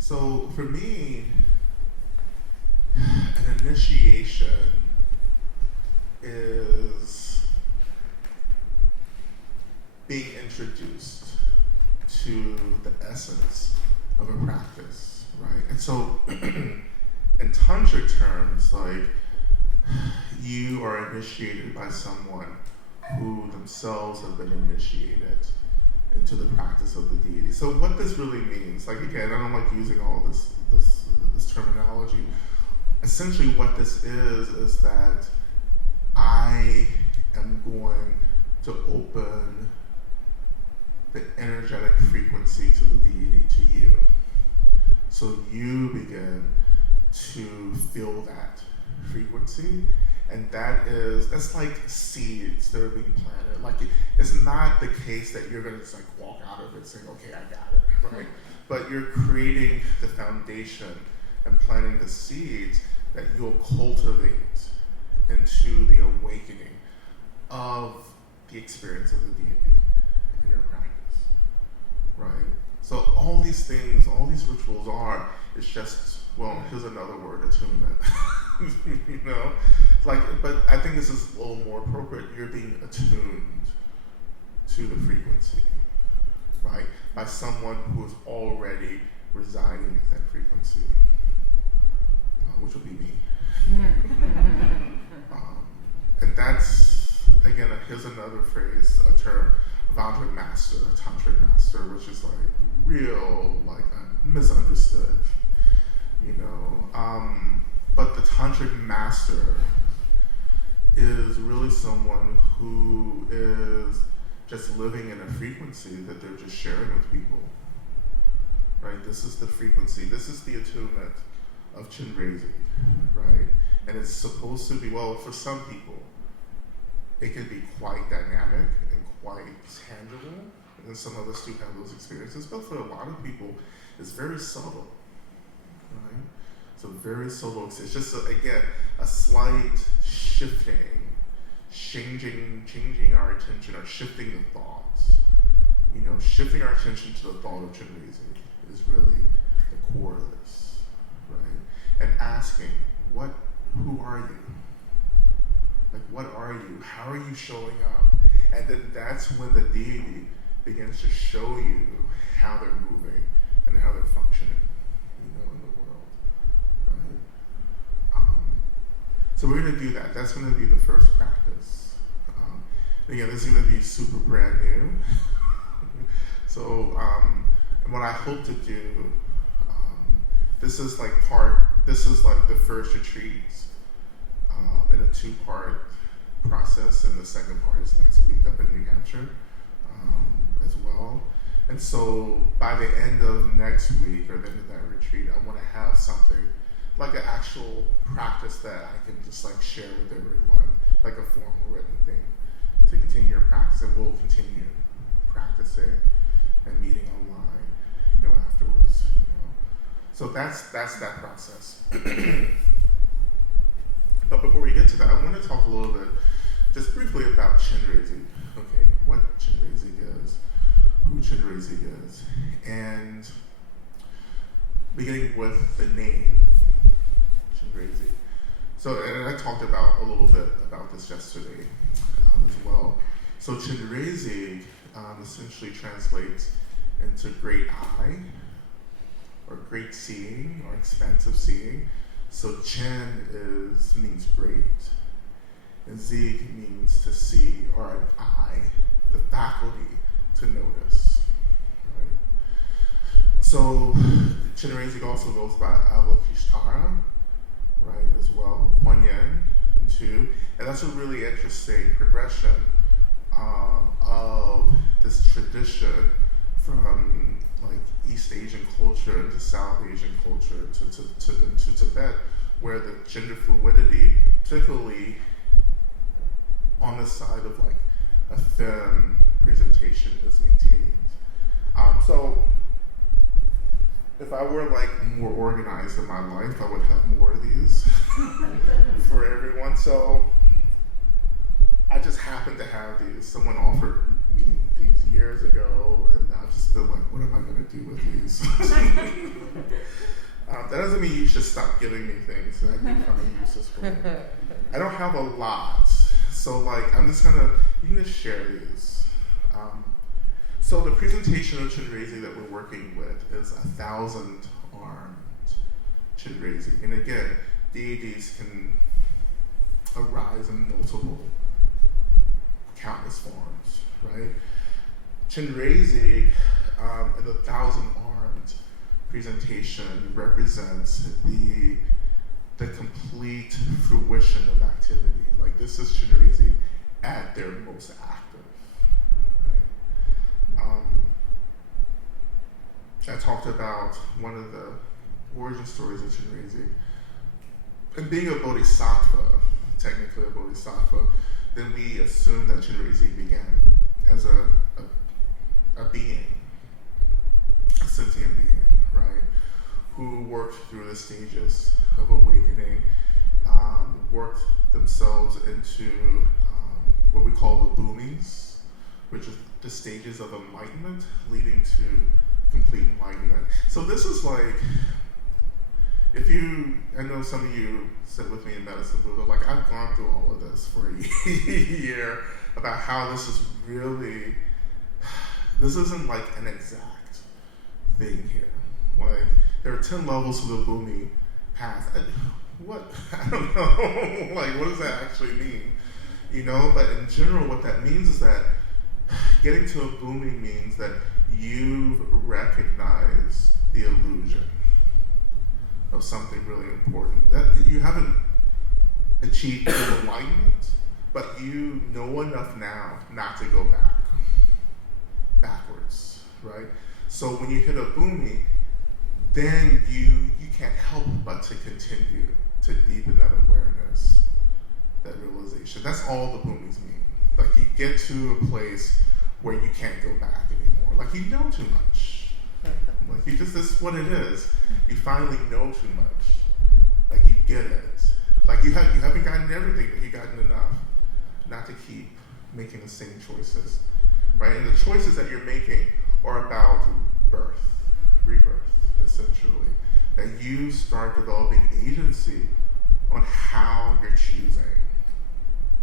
So for me, an initiation is being introduced to the essence of a practice, right? And so in tantric terms, like, you are initiated by someone who themselves have been initiated into the practice of the deity. So what this really means, like, again, I don't like using all this terminology. Essentially what this is that I am going to open the energetic frequency to the deity, to you. So you begin to feel that frequency, and that's like seeds that are being planted. Like, it's not the case that you're gonna just like walk out of it saying, okay, I got it, right? But you're creating the foundation and planting the seeds that you'll cultivate into the awakening of the experience of the deity in your practice, right? So all these things, all these rituals it's just, well, here's another word, attunement. You know? Like, but I think this is a little more appropriate. You're being attuned to the frequency, right? By someone who is already residing at that frequency, which will be me. And that's, again, here's another phrase, a term, tantric master, a tantric master, which is like real, like misunderstood, you know. But the tantric master is really someone who is just living in a frequency that they're just sharing with people, right? This is the frequency, this is the attunement of Chenrezig, right? And it's supposed to be, well, for some people, it can be quite dynamic and quite tangible, and some of us do have those experiences, but for a lot of people, it's very subtle, right? It's a very subtle, it's just, again, a slight shifting, changing our attention, or shifting the thoughts. You know, shifting our attention to the thought of Chenrezig is really the core of this, right? And asking, who are you? Like, what are you? How are you showing up? And then that's when the deity begins to show you how they're moving and how they're functioning, you know, in the world, right? So we're going to do that. That's going to be the first practice. Again, this is going to be super brand new. So what I hope to do, this is like the first retreat in a 2-part process, and the second part is next week up in New Hampshire as well. And so by the end of next week, or the end of that retreat, I want to have something like an actual practice that I can just like share with everyone, like a formal written thing to continue your practice, and we'll continue practicing and meeting online, you know, afterwards, you know. So that's that process. But before we get to that, I want to talk a little bit, just briefly, about Chenrezig. Okay, what Chenrezig is, who Chenrezig is, and beginning with the name Chenrezig. So, and I talked about a little bit about this yesterday as well. So Chenrezig essentially translates into great eye, or great seeing, or expansive seeing. So Chen means great, and Zig means to see, or an eye, the faculty to notice, right? So Chenrezig also goes by Avalokiteshvara, right, as well, Kuan Yin, too, and that's a really interesting progression of this tradition from like East Asian culture into South Asian culture to Tibet, where the gender fluidity, particularly on the side of like a femme presentation, is maintained. So if I were like more organized in my life, I would have more of these for everyone. So I just happen to have these. Someone offered me these years ago, and I've just been like, what am I going to do with these? That doesn't mean you should stop giving me things, and I do find use this for me. I don't have a lot, so like I'm just gonna, you can just share these. So the presentation of Chenrezig that we're working with is 1,000-armed Chenrezig, and again, deities can arise in multiple, countless forms, right? Chenrezig in the 1,000-armed presentation represents the complete fruition of activity. Like this is Chenrezig at their most active, right? I talked about one of the origin stories of Chenrezig. And being a bodhisattva, technically a bodhisattva, then we assume that Chenrezig began as a being, a sentient being, right? Who worked through the stages of awakening, worked themselves into what we call the bhumis, which is the stages of enlightenment leading to complete enlightenment. So this is like, I know some of you sit with me in Medicine Buddha, like I've gone through all of this for a year about how this is really, this isn't like an exact thing here. Like there are 10 levels to the bhumi path. I don't know, like what does that actually mean? You know, but in general what that means is that getting to a bhumi means that you've recognized the illusion of something really important. That you haven't achieved enlightenment, but you know enough now not to go backwards, right? So when you hit a bhumi, then you can't help but to continue to deepen that awareness, that realization. That's all the bhumis mean. Like you get to a place where you can't go back anymore. Like you know too much. Like you just, this is what it is. You finally know too much. Like you get it. Like you haven't gotten everything, but you've gotten enough not to keep making the same choices, right? And the choices that you're making are about birth, rebirth, essentially. That you start developing agency on how you're choosing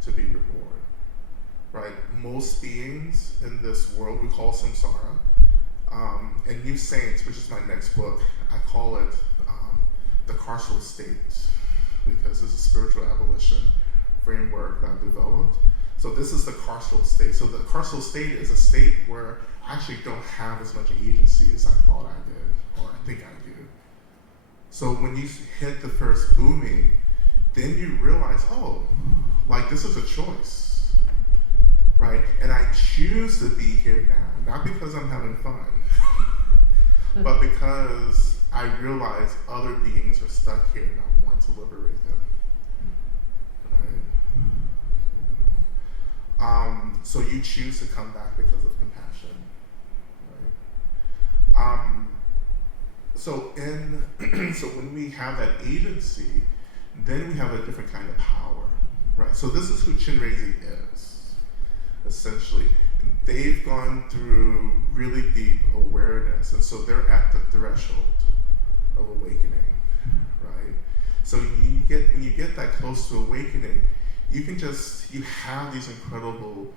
to be reborn, right? Most beings in this world, we call samsara, and New Saints, which is my next book, I call it the carceral state, because it's a spiritual abolition framework that I've developed. So this is the carceral state. So the carceral state is a state where I actually don't have as much agency as I thought I did, or I think I do. So when you hit the first bhumi, then you realize, oh, like this is a choice, right? And I choose to be here now, not because I'm having fun, but because I realize other beings are stuck here and I want to liberate them, right? So you choose to come back because of compassion, right? So when we have that agency, then we have a different kind of power, right? So this is who Chenrezig is, essentially. They've gone through really deep awareness, and so they're at the threshold of awakening, right? So when you get that close to awakening, you have these incredible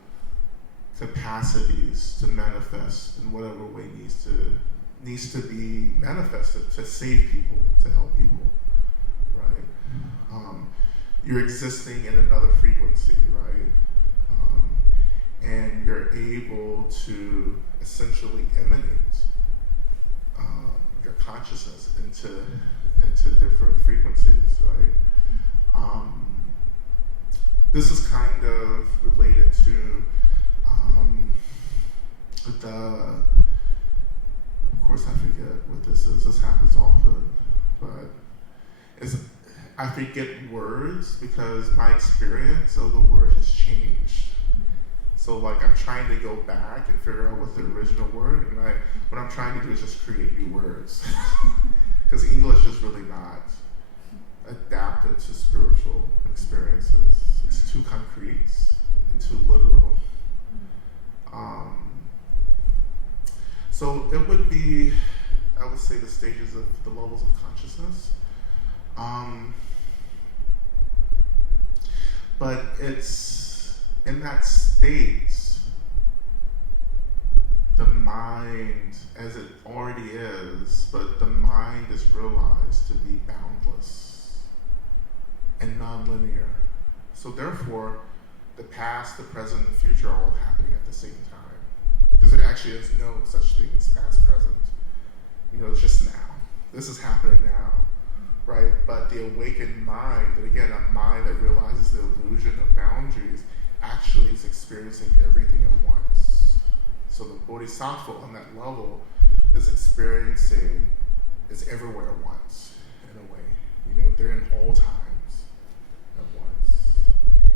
capacities to manifest in whatever way needs to be manifested to save people, to help people, right? You're existing in another frequency, right? And you're able to essentially emanate your consciousness into different frequencies, right? This is kind of related to of course I forget what this is. This happens often, but I forget words because my experience of the word has changed. So like I'm trying to go back and figure out what the original word, and what I'm trying to do is just create new words. Because English is really not adapted to spiritual experiences. It's too concrete and too literal. So it would be, I would say, the stages of the levels of consciousness. But it's in that state, the mind, as it already is, but the mind is realized to be boundless and non-linear. So therefore, the past, the present, and the future are all happening at the same time. Because there actually is no such thing as past, present. It's just now. This is happening now, right? But the awakened mind, and again, a mind that realizes the illusion of boundaries, actually is experiencing everything at once. So the bodhisattva on that level is experiencing, is everywhere at once, in a way. They're in all times at once.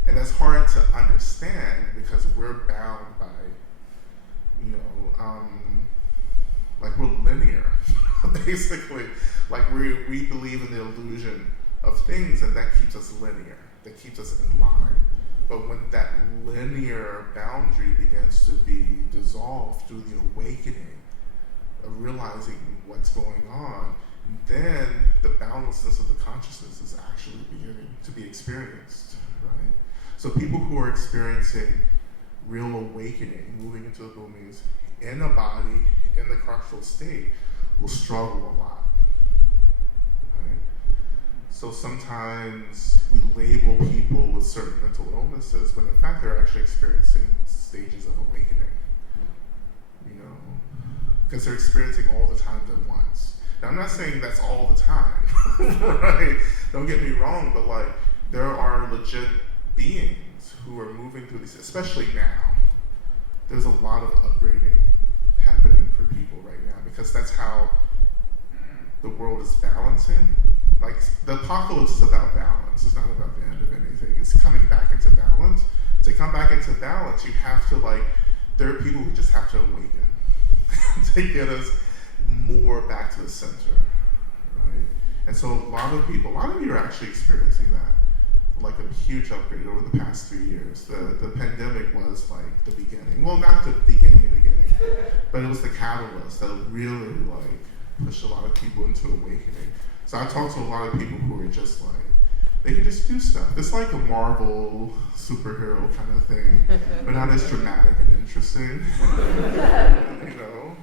And that's hard to understand because we're bound by, like we're linear, basically. Like we believe in the illusion of things, and that keeps us linear, that keeps us in line. But when that linear boundary begins to be dissolved through the awakening of realizing what's going on, then the boundlessness of the consciousness is actually beginning to be experienced, right? So people who are experiencing real awakening, moving into the boomings, in a body, in the crustal state, will struggle a lot, right? So sometimes we label people with certain mental illnesses when in fact they're actually experiencing stages of awakening, because they're experiencing all the times at once. Now I'm not saying that's all the time, right? Don't get me wrong, but like there are legit beings who are moving through these, especially now. There's a lot of upgrading happening for people right now because that's how the world is balancing. Like the apocalypse is about balance. It's not about the end of anything. It's coming back into balance. To come back into balance, you have to there are people who just have to awaken to get us more back to the center, right? And so a lot of you are actually experiencing that. Like a huge upgrade over the past 3 years. The pandemic was like the beginning. Well, not the beginning, but it was the catalyst that really pushed a lot of people into awakening. So I talked to a lot of people who are just they can just do stuff. It's like a Marvel superhero kind of thing, but not as dramatic and interesting,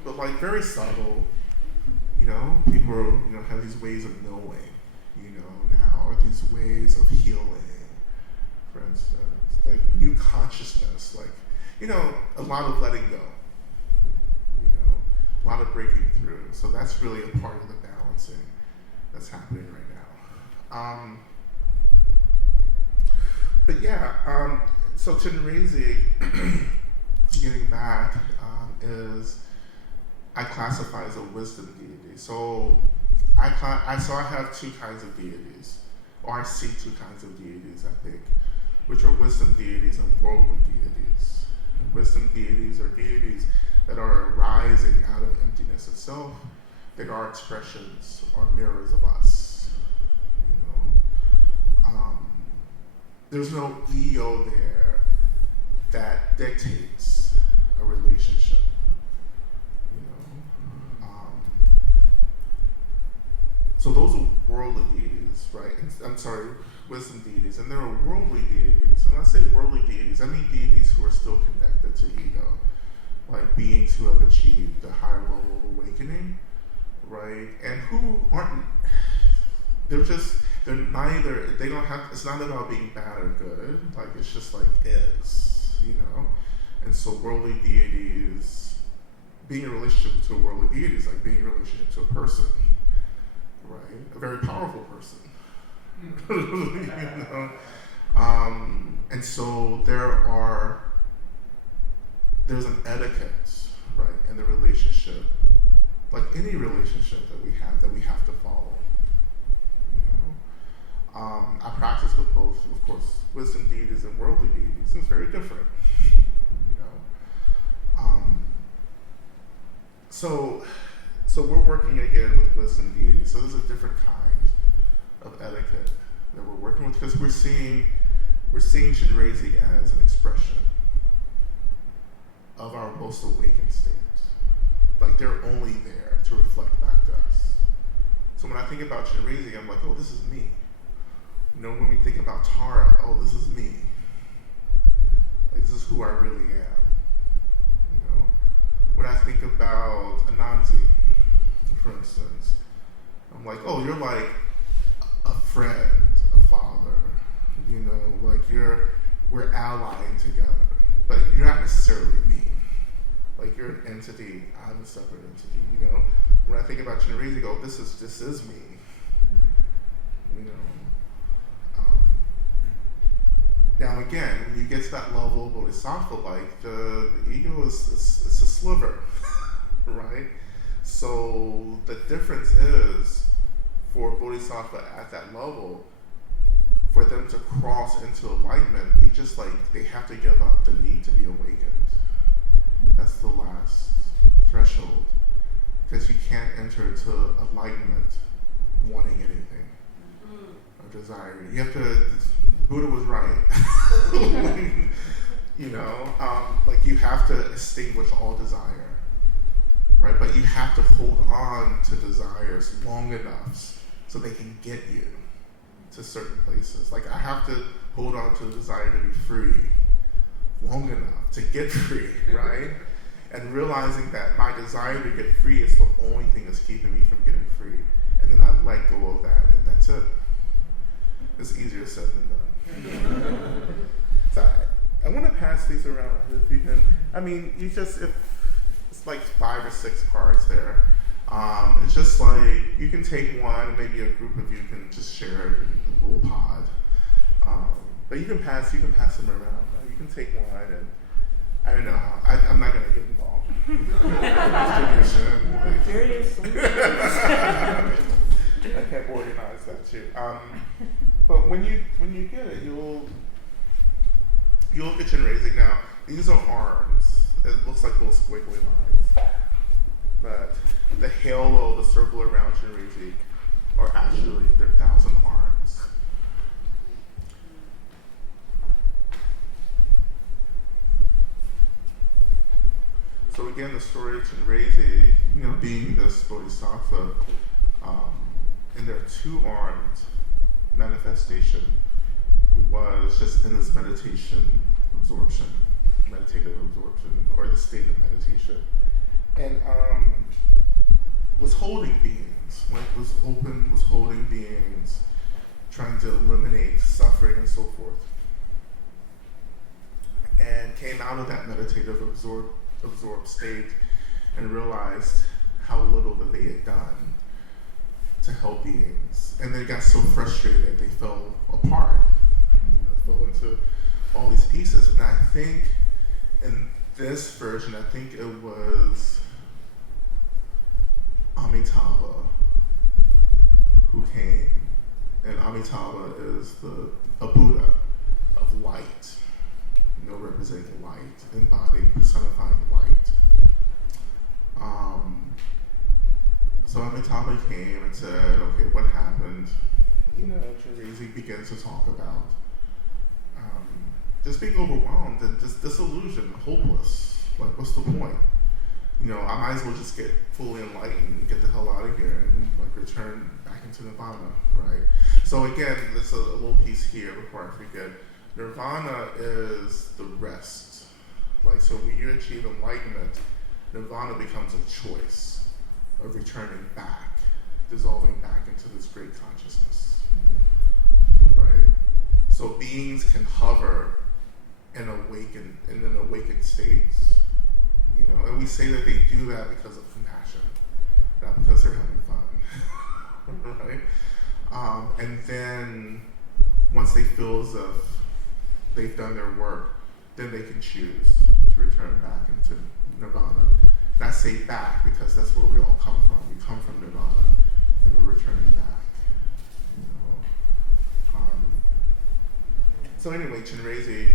but very subtle. People are, have these ways of knowing, now, or these ways of healing, for instance, new consciousness, a lot of letting go, a lot of breaking through. So that's really a part of the balancing that's happening right now. But yeah, so Chenrezig, getting back, I classify as a wisdom deity. So I have two kinds of deities, or I see two kinds of deities, I think, which are wisdom deities and worldly deities. And wisdom deities are deities that are arising out of emptiness itself, that are expressions or mirrors of us. There's no ego there that dictates a relationship. So those are worldly deities, right? Wisdom deities, and there are worldly deities. And when I say worldly deities, I mean deities who are still connected to ego, like beings who have achieved a higher level of awakening, right? And who aren't, they don't have, it's not about being bad or good, it's just is, And so worldly deities, being in a relationship to a worldly deity is like being in a relationship to a person, right? A very powerful person. And so there's an etiquette, right, in the relationship, like any relationship that we have to follow. I practice with both, of course, wisdom deities and worldly deities. It's very different, So we're working again with wisdom deities. So there's a different kind of etiquette that we're working with because we're seeing Chenrezig as an expression of our most awakened state. Like they're only there to reflect back to us. So when I think about Chenrezig, I'm like, oh, this is me. You know, when we think about Tara, oh, this is me. Like, this is who I really am. You know, when I think about Anansi, for instance, I'm like, oh, you're like a friend, a father. You know, like we're allying together, but you're not necessarily me. Like you're an entity, I'm a separate entity. You know, when I think about Chenrezig, oh, this is me. You know. Now again, when you get to that level of bodhisattva, like the ego is a sliver, right? So the difference is for bodhisattva at that level, for them to cross into enlightenment, they have to give up the need to be awakened. That's the last threshold, because you can't enter into enlightenment wanting anything or desiring. You have to. Buddha was right. You know, like you have to extinguish all desire, right? But you have to hold on to desires long enough so they can get you to certain places. Like I have to hold on to the desire to be free long enough to get free, right? And realizing that my desire to get free is the only thing that's keeping me from getting free. And then I let go of that, and that's it. It's easier said than done. So I want to pass these around if you can. I mean, it's like 5 or 6 cards there. It's just like you can take one, and maybe a group of you can just share it in a little pod. But you can pass them around. You can take one, and I don't know how. I'm not gonna get involved. Seriously. I can't organize that too. But when you get it, you'll look at Chenrezig now. These are arms. It looks like little squiggly lines. But the halo, the circle around Chenrezig, are actually their 1,000 arms. So again, the story of Chenrezig, you know, being this bodhisattva, and their 2-armed manifestation was just in this meditative absorption, or the state of meditation, and was holding beings, like was holding beings, trying to eliminate suffering and so forth, and came out of that meditative absorbed state and realized how little that they had done to help beings, and they got so frustrated they fell apart, fell into all these pieces. And I think in this version, I think it was Amitabha who came, and Amitabha is a Buddha of light, representing light, embodied, personifying light. So Amitabha came and said, okay, what happened? Chenrezig begins to talk about just being overwhelmed and just disillusioned, hopeless. Like, what's the point? I might as well just get fully enlightened and get the hell out of here and return back into nirvana, right? So again, there's a little piece here before I forget. Nirvana is the rest. So when you achieve enlightenment, nirvana becomes a choice of returning back, dissolving back into this great consciousness, right? So beings can hover in an awakened state, and we say that they do that because of compassion, not because they're having fun, right? And then once they feel as if they've done their work, then they can choose to return back into nirvana. And I say back because that's where we all come from. We come from nirvana, and we're returning back. So anyway, Chenrezig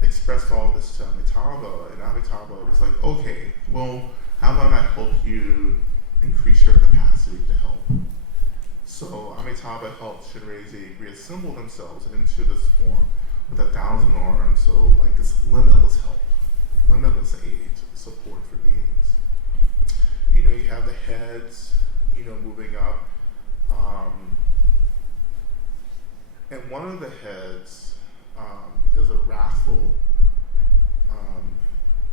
expressed all this to Amitabha, and Amitabha was like, okay, well, how about I help you increase your capacity to help? So Amitabha helped Chenrezig reassemble themselves into this form with 1,000 arms, so like this limitless help, limitless aid, support for beings. you have the heads, moving up. And one of the heads is a wrathful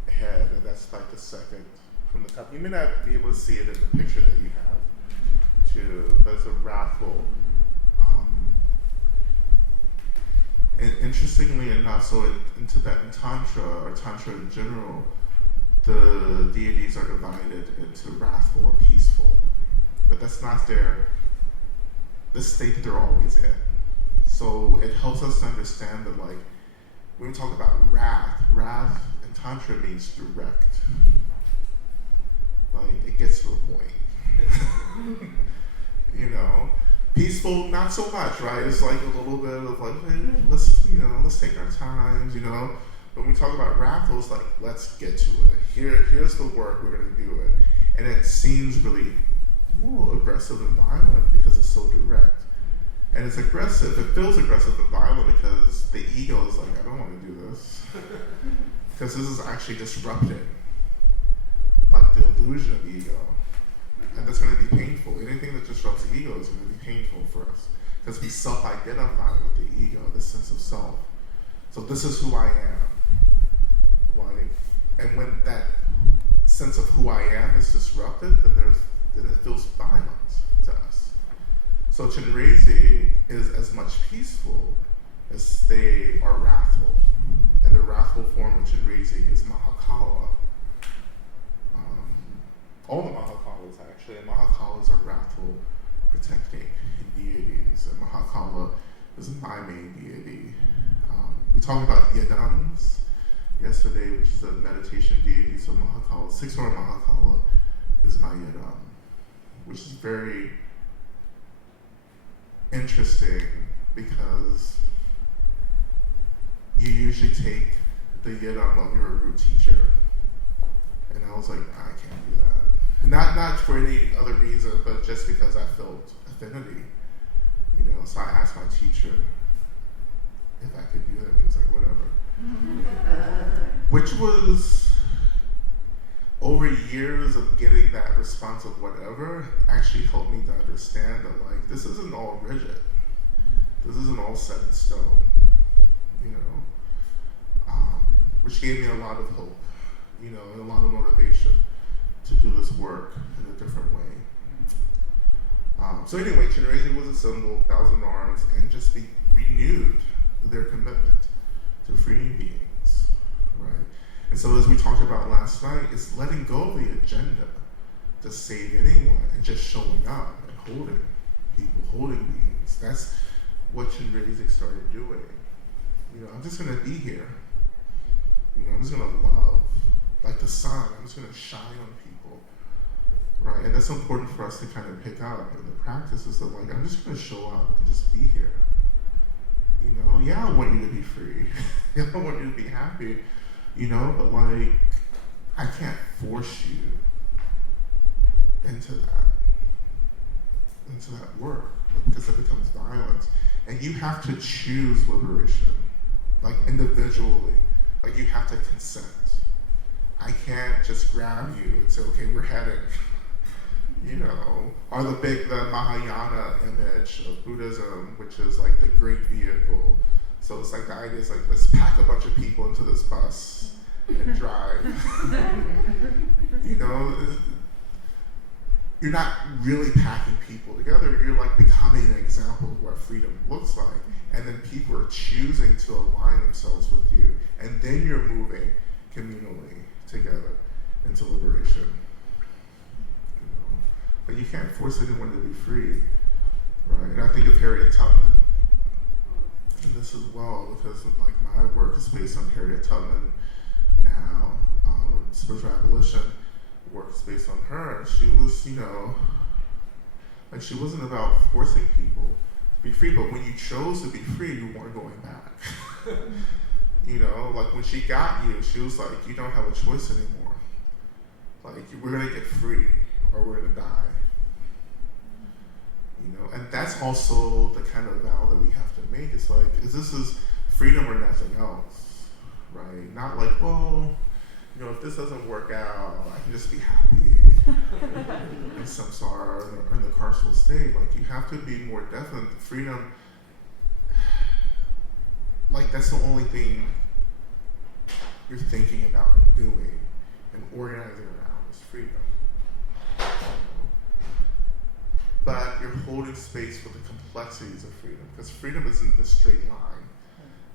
head, and that's like the second from the top. You may not be able to see it in the picture that you have, too, but it's a wrathful. And interestingly enough, so in Tibetan Tantra, or Tantra in general, the deities are divided into wrathful and peaceful. But that's not the state that they're always in. So it helps us to understand that, like, when we talk about wrath in Tantra means direct. Like, it gets to a point. Peaceful, not so much, right? It's like a little bit of like, hey, let's take our time, When we talk about wrathful, it's like, let's get to it. Here's the work, we're gonna do it. And it seems really more aggressive and violent because it's so direct. And it's aggressive, it feels aggressive and violent because the ego is like, I don't want to do this. Because this is actually disrupting, like, the illusion of ego. And that's going to be painful. Anything that disrupts ego is going to be painful for us. Because we self-identify with the ego, this sense of self. So this is who I am. And when that sense of who I am is disrupted, then it feels violent to us. So Chenrezig is as much peaceful as they are wrathful. And the wrathful form of Chenrezig is Mahakala. All the Mahakalas, actually, and Mahakalas are wrathful, protecting deities. And Mahakala is my main deity. We talked about yidams yesterday, which is a meditation deity. So Mahakala, 6-horn Mahakala is my yidam, which is very interesting because you usually take the yidam of your root teacher. And I was like, I can't do that. And not for any other reason, but just because I felt affinity. So I asked my teacher if I could do that. He was like, whatever. Which was over years of getting that response of whatever actually helped me to understand that, like, this isn't all rigid. This isn't all set in stone, which gave me a lot of hope, and a lot of motivation to do this work in a different way. So anyway, Chenrezig was a symbol, 1,000 arms, and just renewed their commitment to freeing beings, right? And so as we talked about last night, it's letting go of the agenda to save anyone and just showing up and holding people, holding beings. That's what Chenrezig started doing. I'm just gonna be here. I'm just gonna love. Like the sun, I'm just gonna shine on people, right? And that's important for us to kind of pick up in the practices of, like, I'm just gonna show up and just be here. Yeah, I want you to be free. Yeah, I want you to be happy, but, like, I can't force you into that work, because it becomes violence. And you have to choose liberation, like, individually. Like, you have to consent. I can't just grab you and say, okay, we're heading, or the Mahayana image of Buddhism, which is like the great vehicle. So it's like the idea is like, let's pack a bunch of people into this bus and drive. You're not really packing people together. You're like becoming an example of what freedom looks like. And then people are choosing to align themselves with you. And then you're moving communally together into liberation. But you can't force anyone to be free, right? And I think of Harriet Tubman in this as well, because like my work is based on Harriet Tubman now. Spiritual abolition work is based on her. She was, like, she wasn't about forcing people to be free, but when you chose to be free, you weren't going back. Like when she got you, she was like, you don't have a choice anymore. Like, we're gonna get free or we're gonna die. And that's also the kind of vow that we have to make. It's like, this is freedom or nothing else, right? Not like, well, if this doesn't work out, I can just be happy. in samsara or in the carceral state. Like, you have to be more definite. Freedom, like, that's the only thing you're thinking about and doing and organizing around is freedom. You know? But you're holding space for the complexities of freedom, because freedom isn't a straight line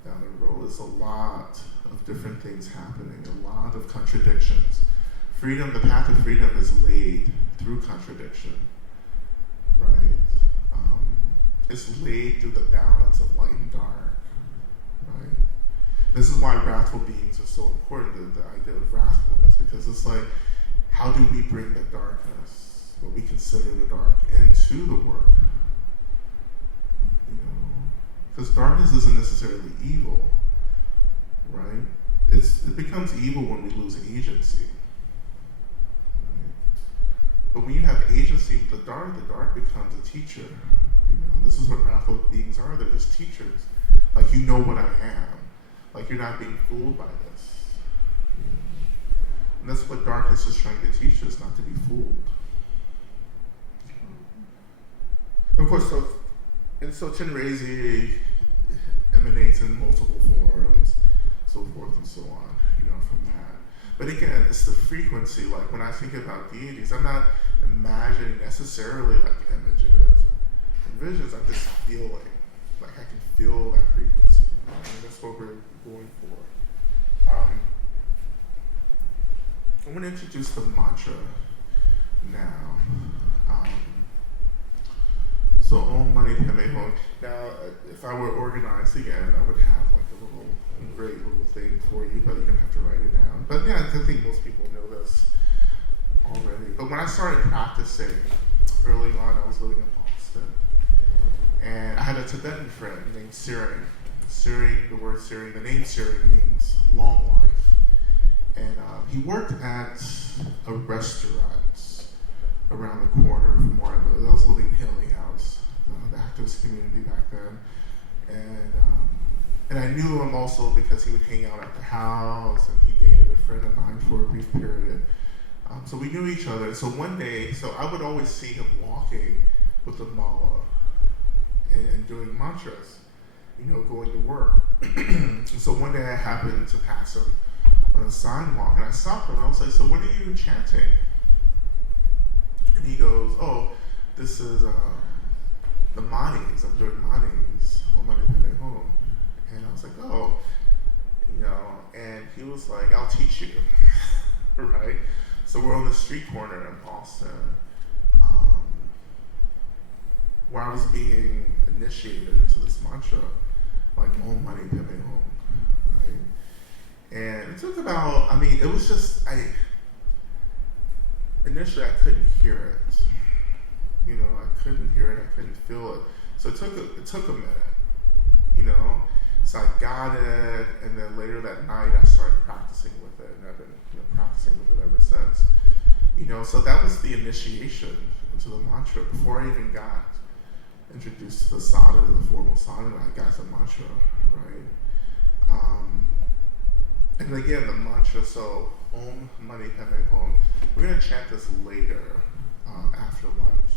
down the road. There's a lot of different things happening, a lot of contradictions. Freedom, the path of freedom is laid through contradiction, right? It's laid through the balance of light and dark, right? This is why wrathful beings are so important, the idea of wrathfulness, because it's like, how do we bring the darkness, what we consider the dark, into the work? You know, because darkness isn't necessarily evil, right? It becomes evil when we lose agency. Right? But when you have agency with the dark becomes a teacher. You know, this is what wrathful beings are. They're just teachers. Like, you know what I am. Like, you're not being fooled by this. You know? And that's what darkness is trying to teach us, not to be fooled. Of course, so Chenrezig emanates in multiple forms, so forth and so on, you know, from that. But again, it's the frequency. Like, when I think about deities, I'm not imagining necessarily like images and visions. I'm just feeling. Like, I can feel that frequency. And that's what we're going for. I'm going to introduce the mantra now. So, Om Mani Padme Hum. Now, if I were organized again, I would have like a great little thing for you, but you don't have to write it down. But yeah, I think most people know this already. But when I started practicing early on, I was living in Boston. And I had a Tibetan friend named Tsering. The word Tsering, the name Tsering means long life. And he worked at a restaurant around the corner from where I lived. I was living in Haley House, the activist community back then. And I knew him also because he would hang out at the house, and he dated a friend of mine for a brief period. So we knew each other. So one day, so I would always see him walking with the mala and doing mantras, you know, going to work. And so one day I happened to pass him on a sidewalk, and I stopped him. I was like, "So what are you chanting?" And he goes, "Oh, this is the manis. I'm doing manis. Om Mani Padme Hum." And I was like, "Oh, you know." And he was like, "I'll teach you." Right? So we're on the street corner in Boston, where I was being initiated into this mantra, like Om Mani Padme Hum, right? And it took about, it was just, initially I couldn't hear it. You know, I couldn't hear it, I couldn't feel it. So it took a minute, you know? So I got it, and then later that night I started practicing with it, and I've been practicing with it ever since. You know, so that was the initiation into the mantra. Before I even got introduced to the sadhana, the formal sadhana, I got the mantra, right? And again, the mantra, so Om Mani Padme Hum, we're going to chant this later, after lunch.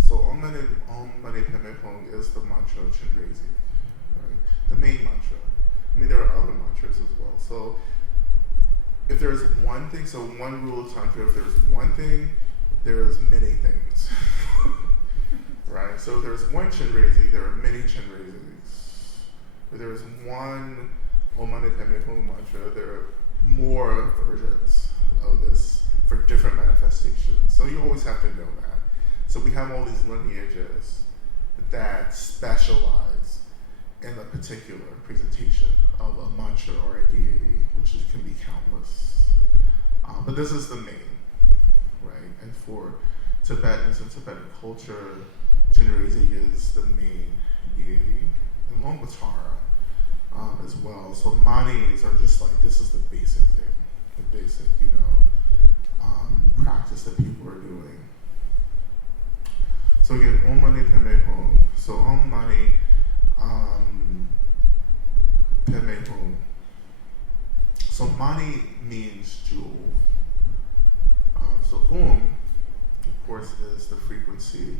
So Om Mani Padme Hum is the mantra of Chenrezig, right? The main mantra. There are other mantras as well. So if there's one thing, so one rule of Tantra, if there's one thing, there's many things. Right? So if there's one Chenrezig, there are many Chenrezigs. If there's one Om Mani Padme Hum mantra, there are more versions of this for different manifestations. So you always have to know that. So we have all these lineages that specialize in a particular presentation of a mantra or a deity, which can be countless. But this is the main, right? And for Tibetans and Tibetan culture, Chenrezig is the main deity, along with Tara as well. So manis are just like, this is the basic thing, the basic, practice that people are doing. So again, Om Mani Padme Hum. So Om Mani Padme Hum. So Mani means jewel. frequency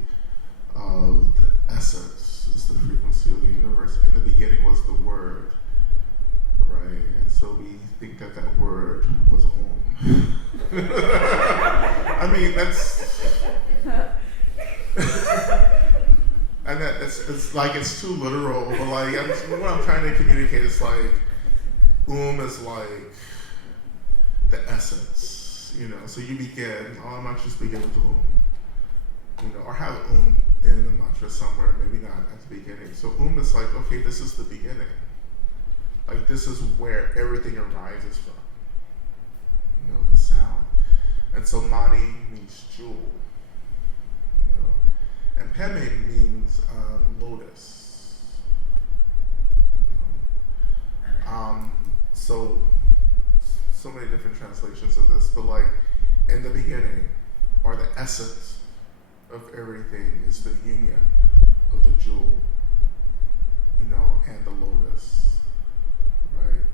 of the essence, is the frequency of the universe. In the beginning was the word, right? And so we think that that word was Om. I mean, that's... and that it's like it's too literal, but like what I'm trying to communicate is like is like the essence, you know. So you begin, all mantras begin with you know, or have in the mantra somewhere, maybe not at the beginning. So is like, okay, this is the beginning. Like this is where everything arises from, you know, the sound. And so mani means jewel. And Peme means lotus. So many different translations of this, but like in the beginning, or the essence of everything is the union of the jewel, you know, and the lotus, right?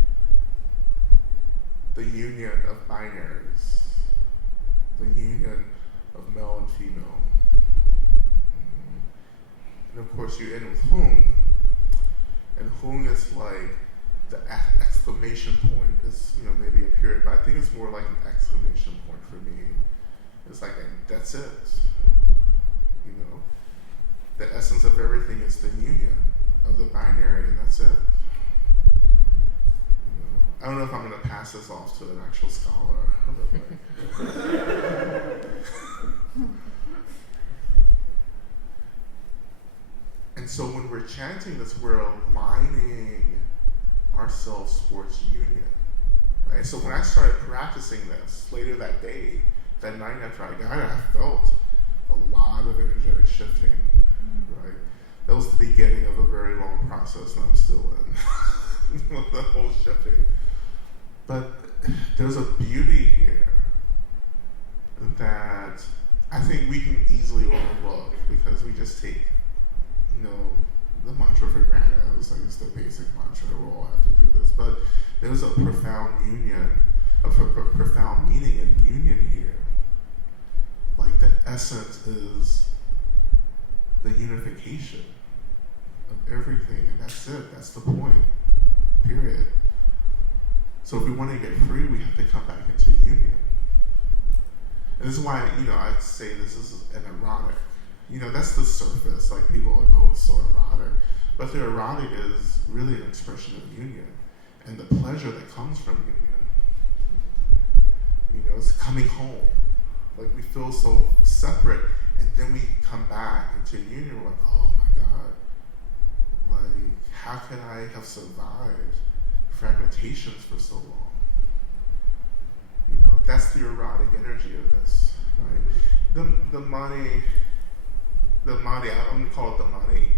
The union of binaries, the union of male and female. And of course you end with Hung, and Hung is like the exclamation point. Is, you know, maybe a period, but I think it's more like an exclamation point for me. It's like, that's it. You know, the essence of everything is the union of the binary, and that's it. You know, I don't know if I'm going to pass this off to an actual scholar. And so when we're chanting this, we're aligning ourselves towards union, right? So when I started practicing this later that day, that night after I got it, I felt a lot of energetic shifting, right? That was the beginning of a very long process that I'm still in, the whole shifting. But there's a beauty here that I think we can easily overlook because we just take, you know, the mantra for granted. I was like, it's the basic mantra, we'll all have to do this. But there's a profound union, a profound meaning in union here. Like the essence is the unification of everything, and that's it, that's the point, period. So if we want to get free, we have to come back into union. And this is why, you know, I'd say this is an erotic. You know, that's the surface. Like people are like, oh, it's so erotic. But the erotic is really an expression of union and the pleasure that comes from union. You know, it's coming home. Like we feel so separate, and then we come back into union. We're like, oh my God, like how could I have survived fragmentations for so long? You know, that's the erotic energy of this, right? The mani, I'm gonna call it the mani,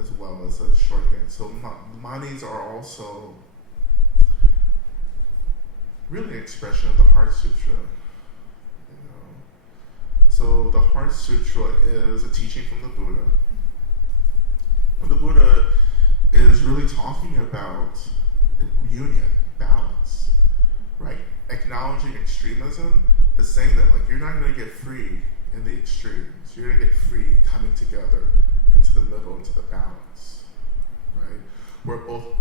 as well as a shorthand. So manis are also really an expression of the Heart Sutra. So the Heart Sutra is a teaching from the Buddha. And the Buddha is really talking about union, balance, right? Acknowledging extremism is saying that like you're not going to get free in the extremes. You're going to get free coming together into the middle, into the balance, right? We're both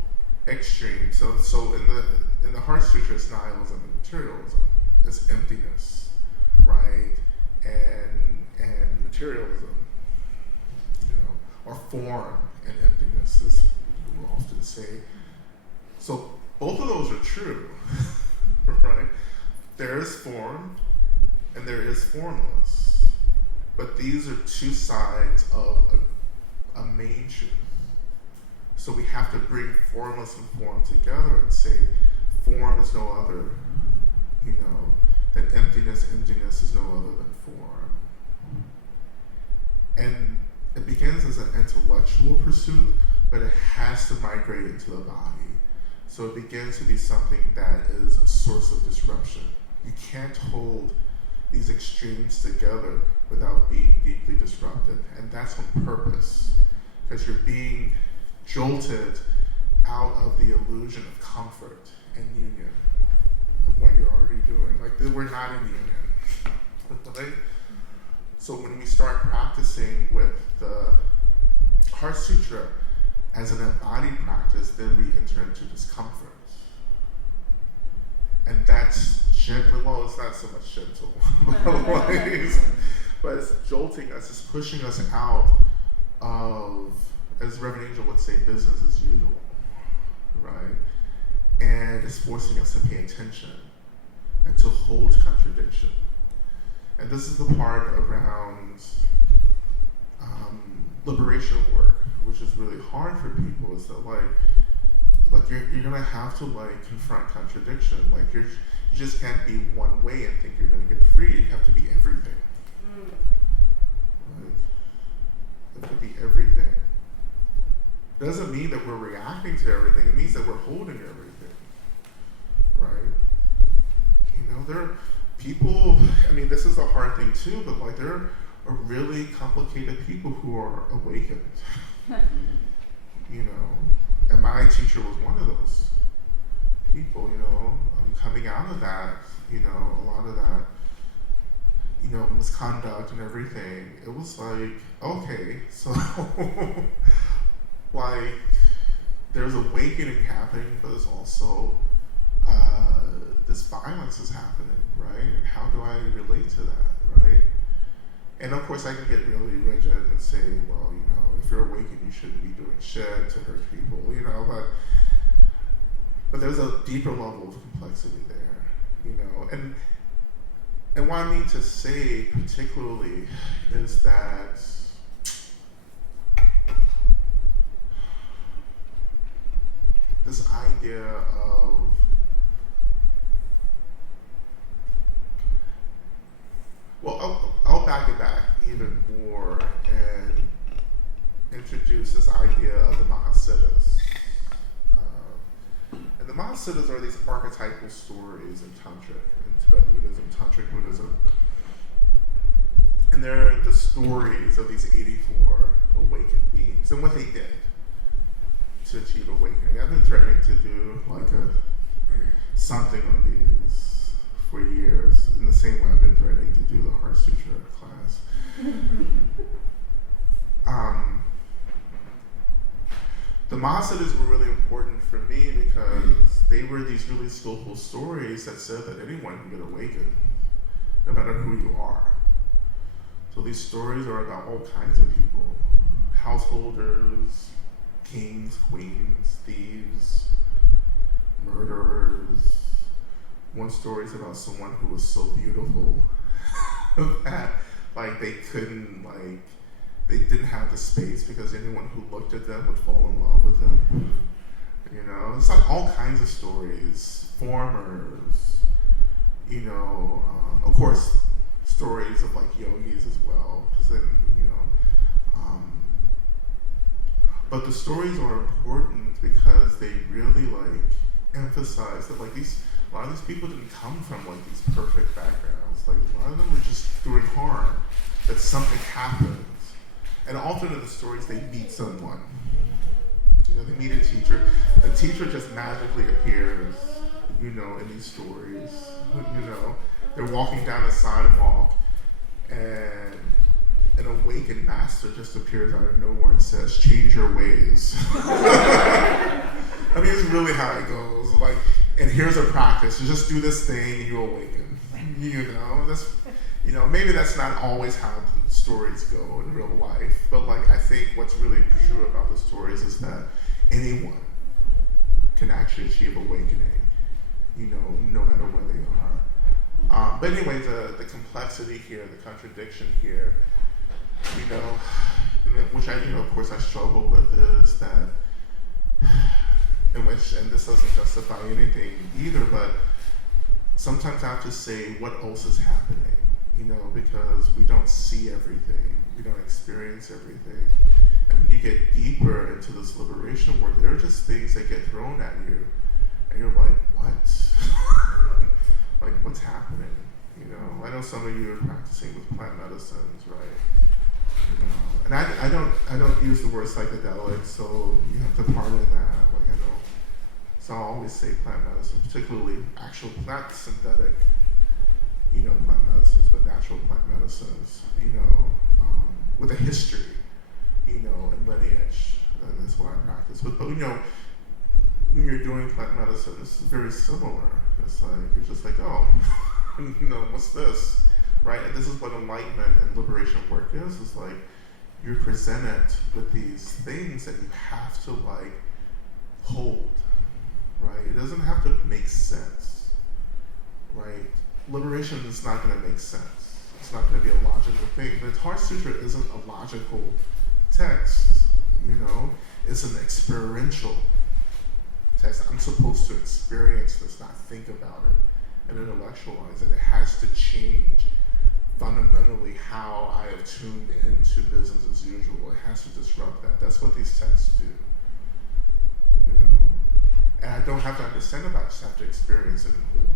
extreme. So in the Heart Sutra, it's nihilism and materialism. It's emptiness, right? And materialism, you know, or form and emptiness, as people often say. So both of those are true, right? There is form and there is formless, but these are two sides of a main truth. So we have to bring formless and form together and say form is no other, you know, than emptiness is no other than form. And it begins as an intellectual pursuit, but it has to migrate into the body. So it begins to be something that is a source of disruption. You can't hold these extremes together without being deeply disrupted. And that's on purpose, because you're being jolted out of the illusion of comfort and union and what you're already doing. Like, we're not in union, right? So when we start practicing with the Heart Sutra as an embodied practice, then we enter into discomfort. And that's gentle, well, it's not so much gentle, but it's jolting us, it's pushing us out of, as Reverend Angel would say, business as usual, right? And it's forcing us to pay attention and to hold contradiction. And this is the part around liberation work, which is really hard for people, is that like you're gonna have to like confront contradiction. Like you just can't be one way and think you're gonna get free. You have to be everything. Like, you have to be everything. Doesn't mean that we're reacting to everything. It means that we're holding everything, right? You know, there are people, I mean, this is a hard thing too, but like there are really complicated people who are awakened, you know, and my teacher was one of those people, you know, coming out of that, you know, a lot of that, you know, misconduct and everything. It was like, okay, so like there's awakening happening, but there's also this violence is happening, right? And how do I relate to that, right? And of course I can get really rigid and say, well, you know, if you're awakened, you shouldn't be doing shit to hurt people, you know, but there's a deeper level of complexity there, you know, and what I mean to say particularly is that this idea of I'll back it back even more and introduce this idea of the Mahasiddhas. And the Mahasiddhas are these archetypal stories in Tantric, in Tibetan Buddhism, Tantric Buddhism. And they're the stories of these 84 awakened beings and what they did to achieve awakening. I've been threatening to do like something on these for years, in the same way I've been threatening to do the Heart Sutra class. The Mahasiddhas were really important for me because they were these really skillful stories that said that anyone can get awakened, no matter who you are. So these stories are about all kinds of people: householders, kings, queens, thieves, murderers. One story is about someone who was so beautiful that like they didn't have the space because anyone who looked at them would fall in love with them. You know, it's like all kinds of stories, farmers, you know, of course, stories of like yogis as well, because then, you know, but the stories are important because they really like emphasize that like a lot of these people didn't come from like these perfect backgrounds. Like a lot of them were just doing harm, that something happens. And often in the stories they meet someone. You know, they meet a teacher. A teacher just magically appears, you know, in these stories. You know, they're walking down a sidewalk and an awakened master just appears out of nowhere and says, "Change your ways." I mean, it's really how it goes. Like, and here's a practice. You just do this thing and you awaken. You know, that's, you know, maybe that's not always how stories go in real life, but like I think what's really true about the stories is that anyone can actually achieve awakening, you know, no matter where they are. But anyway, the complexity here, the contradiction here, you know, which I, you know, of course I struggle with, is that, and this doesn't justify anything either, but sometimes I have to say what else is happening, you know, because we don't see everything, we don't experience everything. And when you get deeper into this liberation work, there are just things that get thrown at you, and you're like, what? Like, what's happening? You know, I know some of you are practicing with plant medicines, right? You know, and I don't use the word psychedelic, so you have to pardon that. Like, I don't. So I'll always say plant medicine, particularly actual, not synthetic, you know, plant medicines, but natural plant medicines. You know, with a history, and lineage. And that's what I practice with. But when you're doing plant medicine, it's very similar. It's like you're just like, oh, what's this, right? And this is what enlightenment and liberation work is. It's like you're presented with these things that you have to hold, right? It doesn't have to make sense, right? Liberation is not going to make sense. It's not going to be a logical thing. The Heart Sutra isn't a logical text, It's an experiential text. I'm supposed to experience this, not think about it and intellectualize it. It has to change fundamentally how I have tuned into business as usual. It has to disrupt that. That's what these texts do. And I don't have to understand it, I just have to experience it and hold it.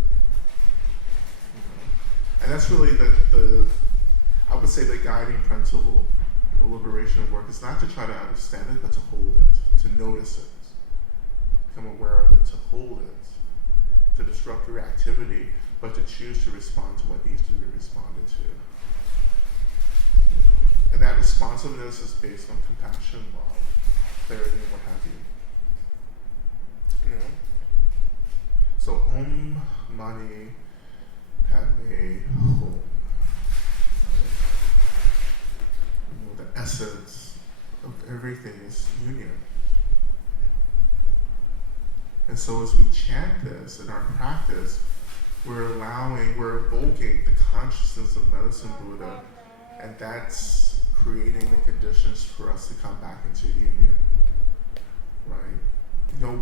And that's really I would say the guiding principle of liberation work is not to try to understand it, but to hold it, to notice it, become aware of it, to hold it, to disrupt the reactivity, but to choose to respond to what needs to be responded to. And that responsiveness is based on compassion, love, clarity, and what have you. So Om Mani Padme Hum. The essence of everything is union. And so as we chant this in our practice, we're evoking the consciousness of Medicine Buddha, and that's creating the conditions for us to come back into union, right?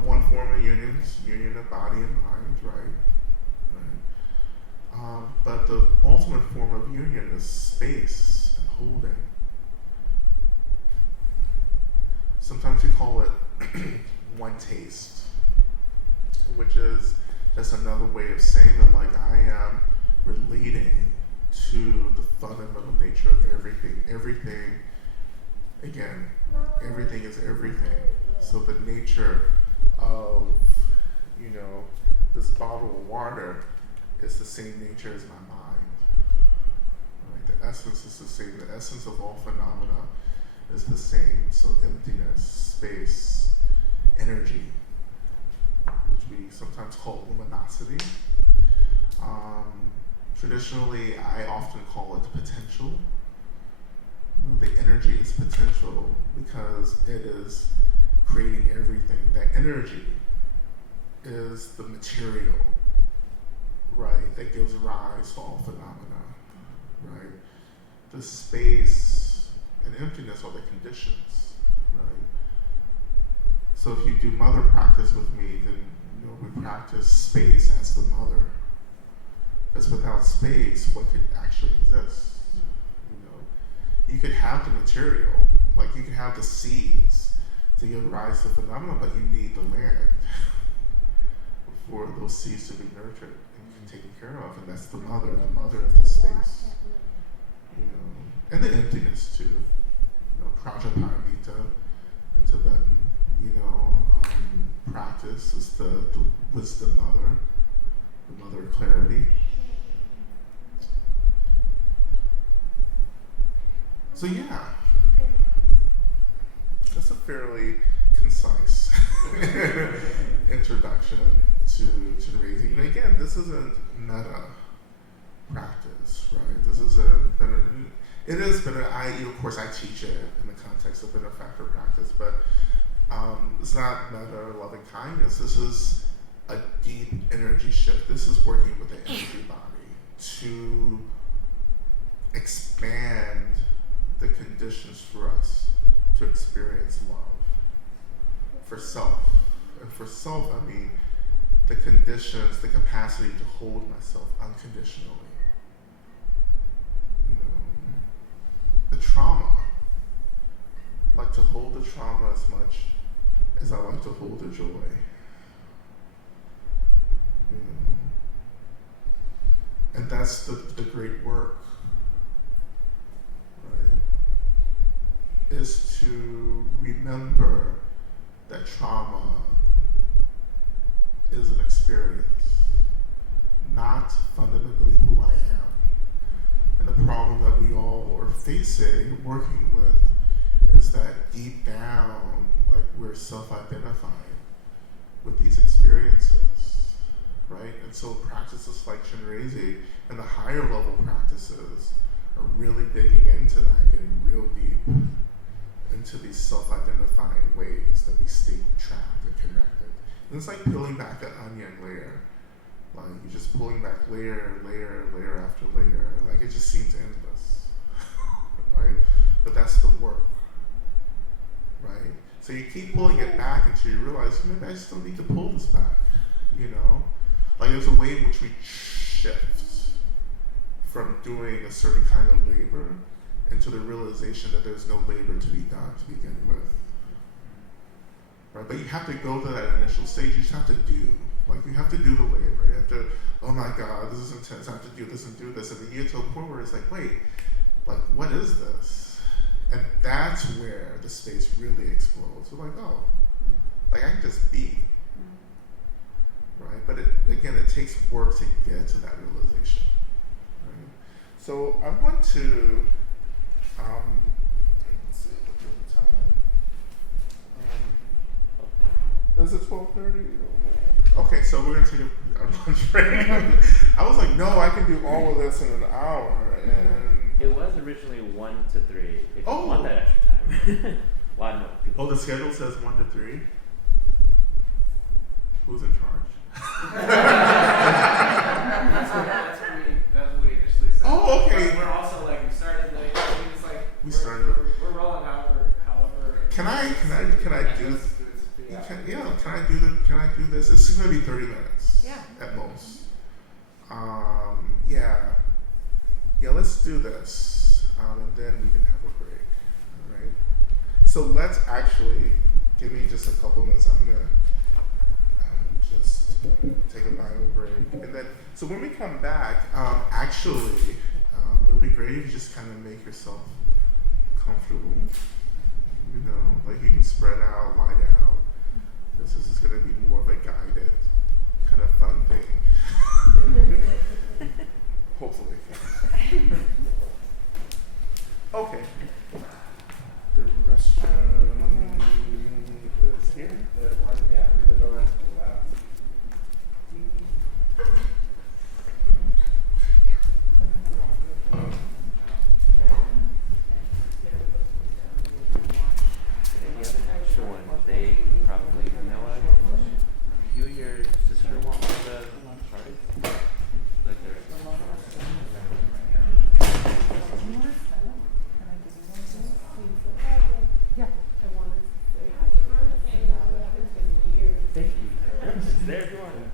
One form of union is union of body and mind, right? But the ultimate form of union is space and holding. Sometimes we call it one taste, which is just another way of saying that I am relating to the fundamental nature of everything. Everything, again, everything is everything. So the nature of, this bottle of water is the same nature as my mind. Right? The essence is the same. The essence of all phenomena is the same. So emptiness, space, energy, which we sometimes call luminosity. Traditionally, I often call it potential. The energy is potential because it is creating everything. That energy is the material, right, that gives rise to all phenomena, right? The space and emptiness are the conditions, right? So if you do mother practice with me, then we practice space as the mother. Because without space, what could actually exist? You could have the material, you could have the seeds to give rise to phenomena, but you need the land for those seeds to be nurtured and taken care of, and that's the mother of the space. And the emptiness too. Prajaparamita in Tibetan, practice is the wisdom mother, the mother of clarity. So yeah, that's a fairly concise introduction to Chenrezig. And again, this isn't meta practice, right? This isn't, it is better. Of course, I teach it in the context of benefactor practice, but it's not meta or loving kindness. This is a deep energy shift. This is working with the energy body to expand the conditions for us to experience love for self. And for self, I mean the conditions, the capacity to hold myself unconditionally. The trauma, like to hold the trauma as much as I like to hold the joy. And that's the great work, right? Is to remember that trauma is an experience, not fundamentally who I am. And the problem that we all are facing, working with, is that deep down, like we're self-identifying with these experiences, right? And so practices like Chenrezig and the higher level practices are really digging into that, getting real deep into these self-identifying ways that we stay trapped and connected. And it's like peeling back an onion layer. Like you're just pulling back layer after layer. Like it just seems endless, right? But that's the work, right? So you keep pulling it back until you realize maybe I just don't need to pull this back, you know? Like there's a way in which we shift from doing a certain kind of labor into the realization that there's no labor to be done to begin with, right? But you have to go to that initial stage. You just have to do. Like you have to do the labor. You have to, oh my God, this is intense. I have to do this and do this. And then you get to a point where it's like, wait, like what is this? And that's where the space really explodes. We're like, oh, like I can just be, right? But it takes work to get to that realization, right? So I want to, let's see, look at the time. Is it 12:30? Okay, so we're gonna take a lunch break. I was like, no, I can do all of this in an hour. And it was originally 1 to 3. If you want that extra time. A lot of people. Oh, the schedule says 1 to 3. Who's in charge? That's what we initially said. Oh, okay. But we're also like we started late. It's like we're rolling however. Can I do? Can I do this? It's going to be 30 minutes. Yeah. At most. Yeah. Let's do this, and then we can have a break. All right. So let's actually give me just a couple minutes. I'm gonna just take a bio break, and then so when we come back, it'll be great if you just kind of make yourself comfortable. You know, like you can spread out, lie down. This is going to be more of a guided, kind of fun thing. Hopefully. Okay. The restroom is here. The door to the left. The other extra one, they probably, you know what? You and your sister want one of the cards? Like thank you. It's there if you want it.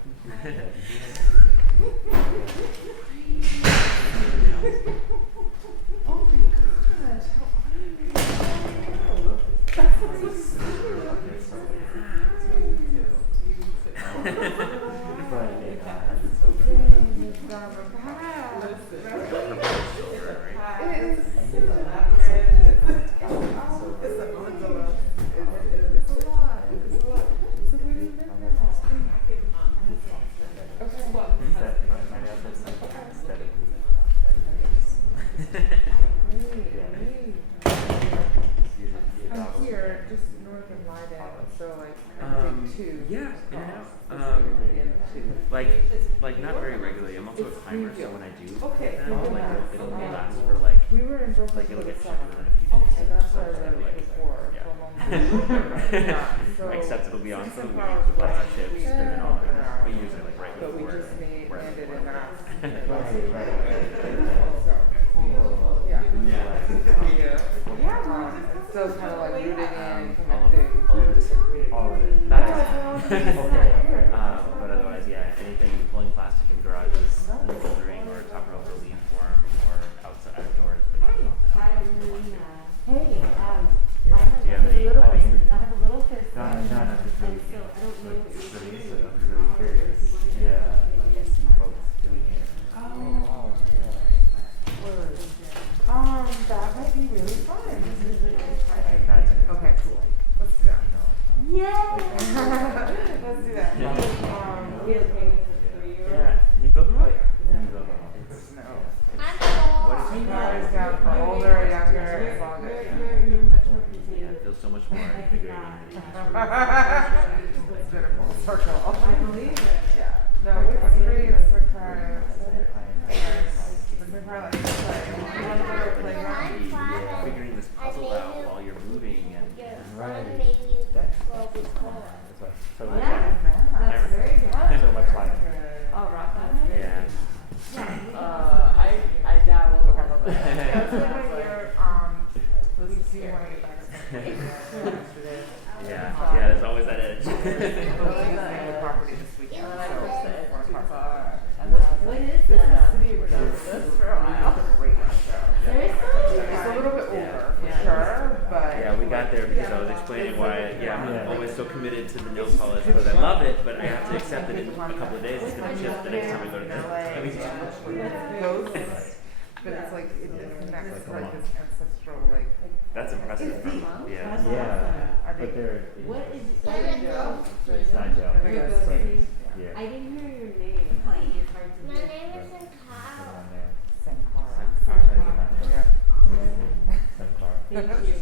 Like not very regularly. I'm also a timer, so when I do take them, it'll last for like it'll get checked within a few days. And that's So why I it's read kinda it before yeah. for a long time. Except it'll be on some weeks somehow with lots of when chips, we and then open on. our- We usually like right But we before. just landed in that. So kind of like rooting in, connecting. All of it. Not everything. But otherwise, yeah, anything pulling plastic in garages, bouldering, or top rope relief form, or outside outdoors. But not often Hey, Do you have any hobbies? I have a little fist. No, And so I don't know what It's you're really doing. so I'm really curious. Yeah, like I see folks doing it. Oh, that might be really fun. I imagine it's Okay, cool. Let's do that. you know, Yay! Let's do that. We have payments for 3 euros. yeah, and you build them up. Yeah. And you build them up. No. Yeah. What is Narrows down for older or younger. much more invigorating than It's been a full circle. I believe it. Yeah. No, it's free. It's for time. figuring this puzzle out while you're moving and Right. That's Well, before. what, so much Yeah, that's very good. so much life. Oh, rock climbing? yeah. I dabbled a little bit. Yeah, it's like when you're, let's see, you want to get back to Yeah, there's always that edge. the property this weekend, so it's too far. And What then I was is like, this is that? the city we've done this for a while. Great show. Seriously? It's a little bit older, Yeah. for sure, but. Yeah, we got there because I was explaining why, I'm always so committed to the nail polish because I love it, but I have to accept that in a couple of days it's going to shift the next time I go to Ghosts, but it's like it connects to like this ancestral like. That's impressive. It's Yeah. Yeah, but they're, What is it's not Joe. I think it's But, I yeah. didn't hear your name. It's hard to My hear. name is Put Carl. it on there. Sankara. I'll try to get mine. Yeah. Sankara. Thank you.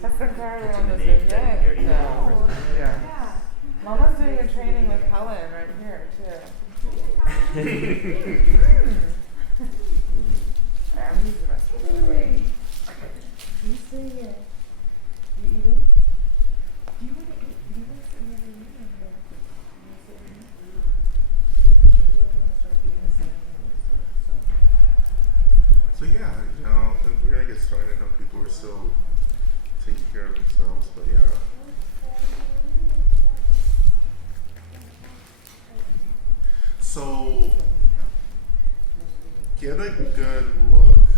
That's Sankara Catching on the the name, Zoom. that dirty Yeah. name. Yeah. Mama's doing a training with Helen right here too. I'm using that. You see it. You eating? Do you want to eat? Do you want to sit near the eating? So yeah, we're gonna get started. I know people are still taking care of themselves, but yeah. So get a good look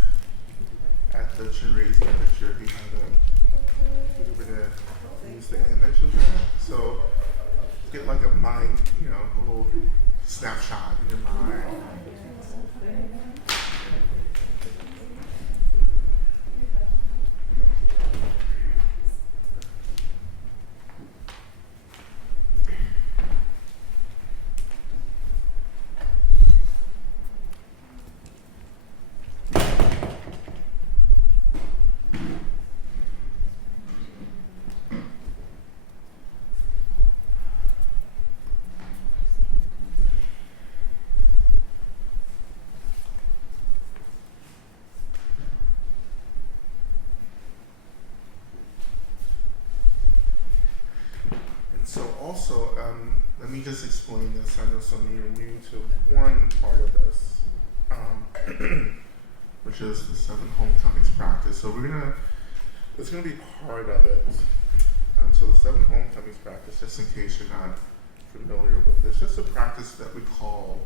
at the Chenrezig picture. We're gonna use the image of that. So get like a mind, a little snapshot in your mind. So also, let me just explain this. I know some of you are new to one part of this, which is the 7 homecomings practice. So it's gonna be part of it. So the 7 homecomings practice, just in case you're not familiar with this, just a practice that we call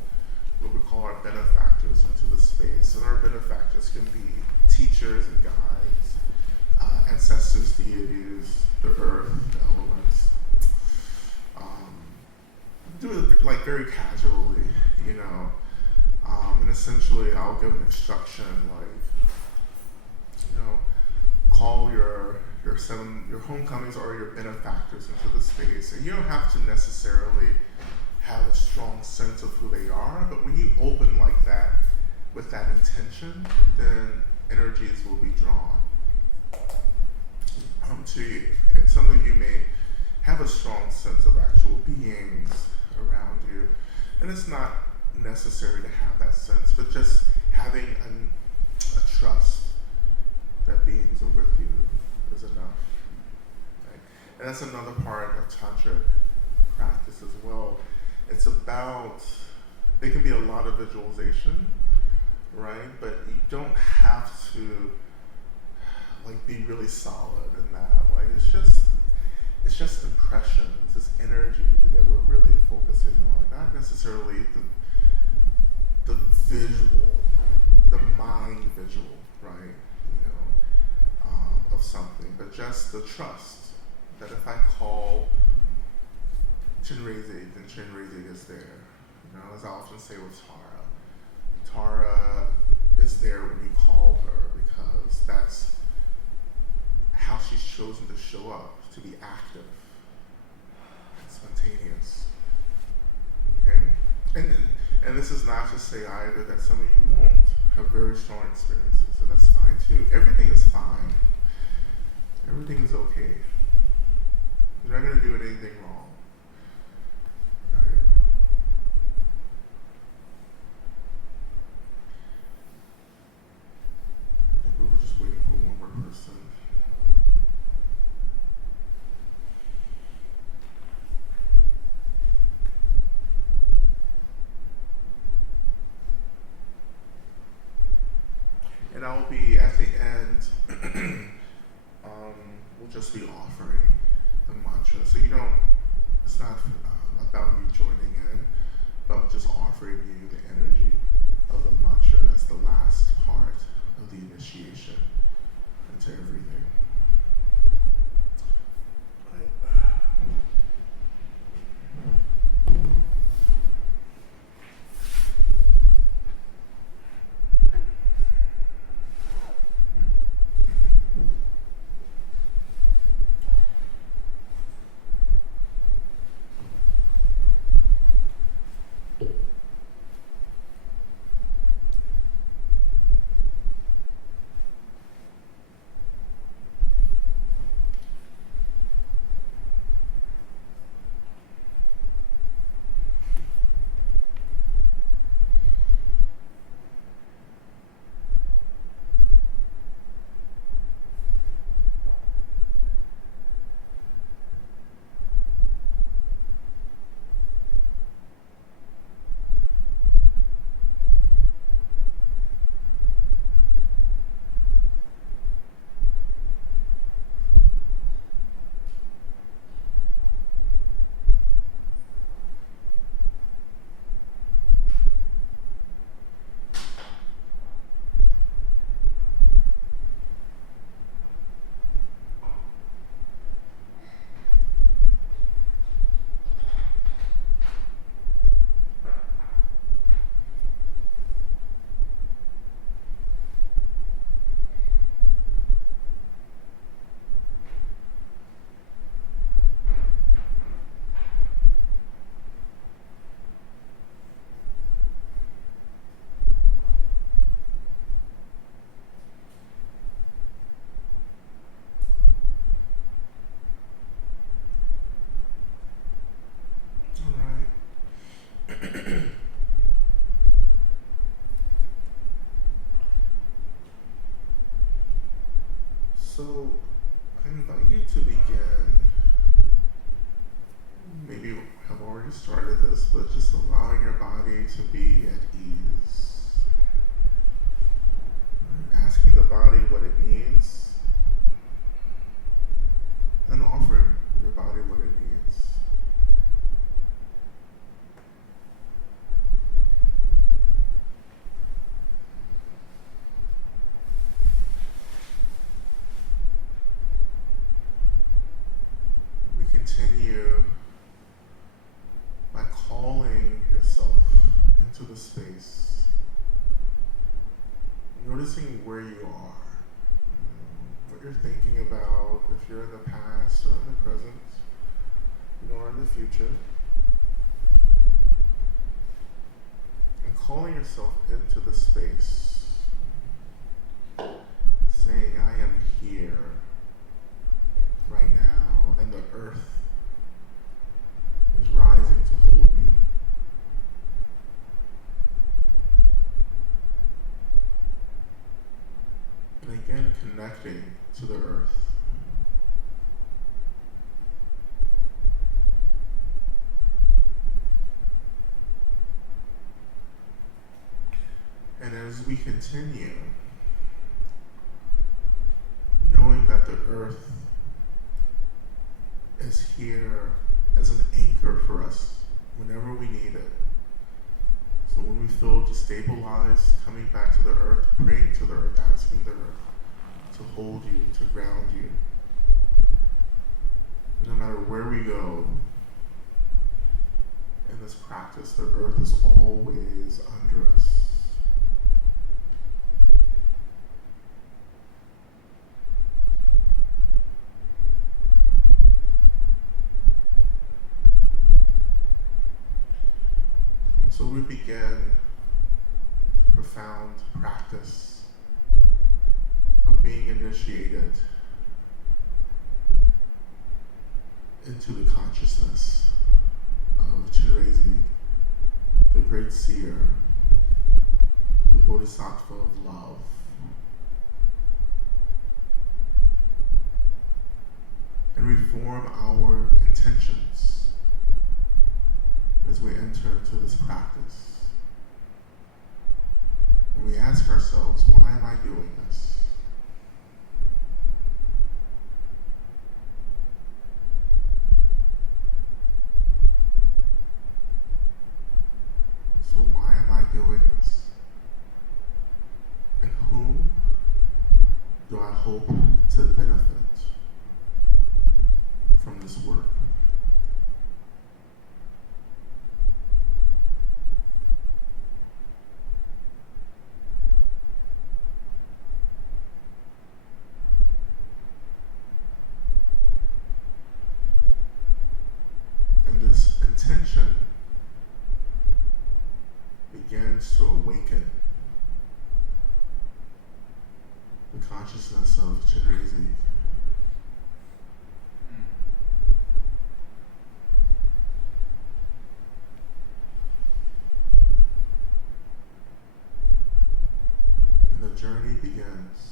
our benefactors into the space. And our benefactors can be teachers and guides, ancestors, deities, the earth, the elements. Do it like very casually, and essentially I'll give an instruction like, call your homecomings or your benefactors into the space, and you don't have to necessarily have a strong sense of who they are, but when you open like that with that intention, then energies will be drawn to you, and some of you may have a strong sense of actual beings around you. And it's not necessary to have that sense, but just having a trust that beings are with you is enough. Right? And that's another part of Tantric practice as well. It's about, it can be a lot of visualization, right? But you don't have to be really solid in that. It's just impressions, it's energy that we're really focusing on, not necessarily the visual, the mind visual, right? Of something, but just the trust that if I call Chenrezig, then Chenrezig is there. As I often say with Tara is there when you call her because that's how she's chosen to show up, to be active and spontaneous. Okay? And this is not to say either that some of you won't have very strong experiences, and that's fine too. Everything is fine. Everything is okay. So I invite you to begin. Maybe you have already started this, but just allowing your body to be at ease. Asking the body what it needs, then offering your body what it needs. We continue by calling yourself into the space, noticing where you are, what you're thinking about, if you're in the past or in the present, or in the future, and calling yourself into the space, saying, I am here right now, and the earth is rising to hold me. And again, connecting to the earth. And as we continue, knowing that the earth is here as an anchor for us whenever we need it. So when we feel destabilized, coming back to the earth, praying to the earth, asking the earth to hold you, to ground you. No matter where we go in this practice, the earth is always under us. So we begin profound practice of being initiated into the consciousness of Chenrezig, the great seer, the bodhisattva of love. And reform our intentions as we enter into this practice. And we ask ourselves, why am I doing this? So why am I doing this? And whom do I hope to benefit from this work? This intention begins to awaken the consciousness of Chenrezig. And the journey begins.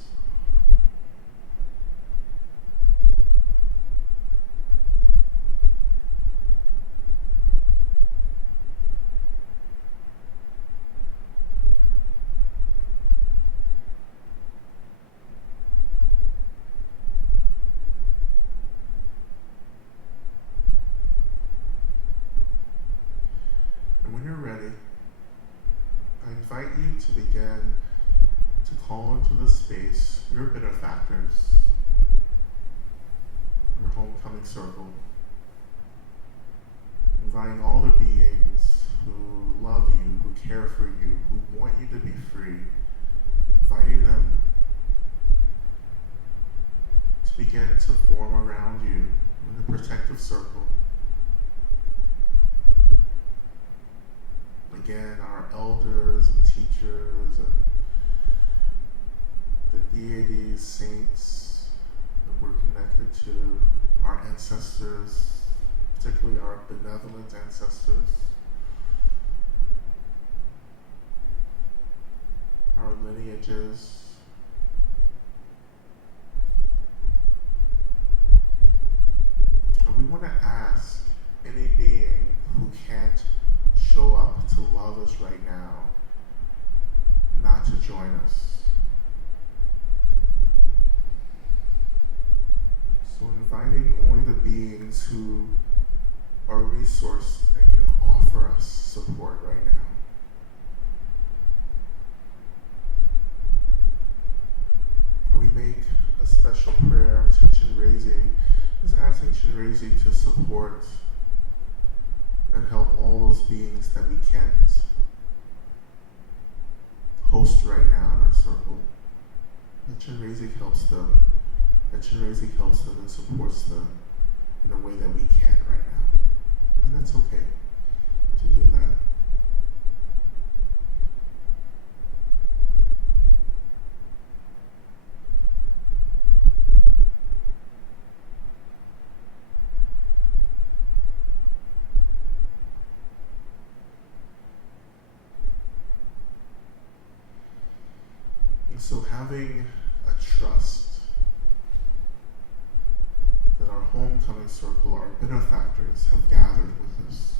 When you're ready, I invite you to begin to call into the space your benefactors, your homecoming circle, inviting all the beings who love you, who care for you, who want you to be free, inviting them to begin to form around you in a protective circle. Again, our elders and teachers and the deities, saints that we're connected to, our ancestors, particularly our benevolent ancestors, our lineages, us right now not to join us. So inviting only the beings who are resourced and can offer us support right now. And we make a special prayer to Chenrezig, just asking Chenrezig to support and help all those beings that we can't host right now in our circle. That Chenrezig helps them, and supports them in a way that we can't right now. And that's okay to do that. And so having a trust that our homecoming circle, our benefactors, have gathered with us.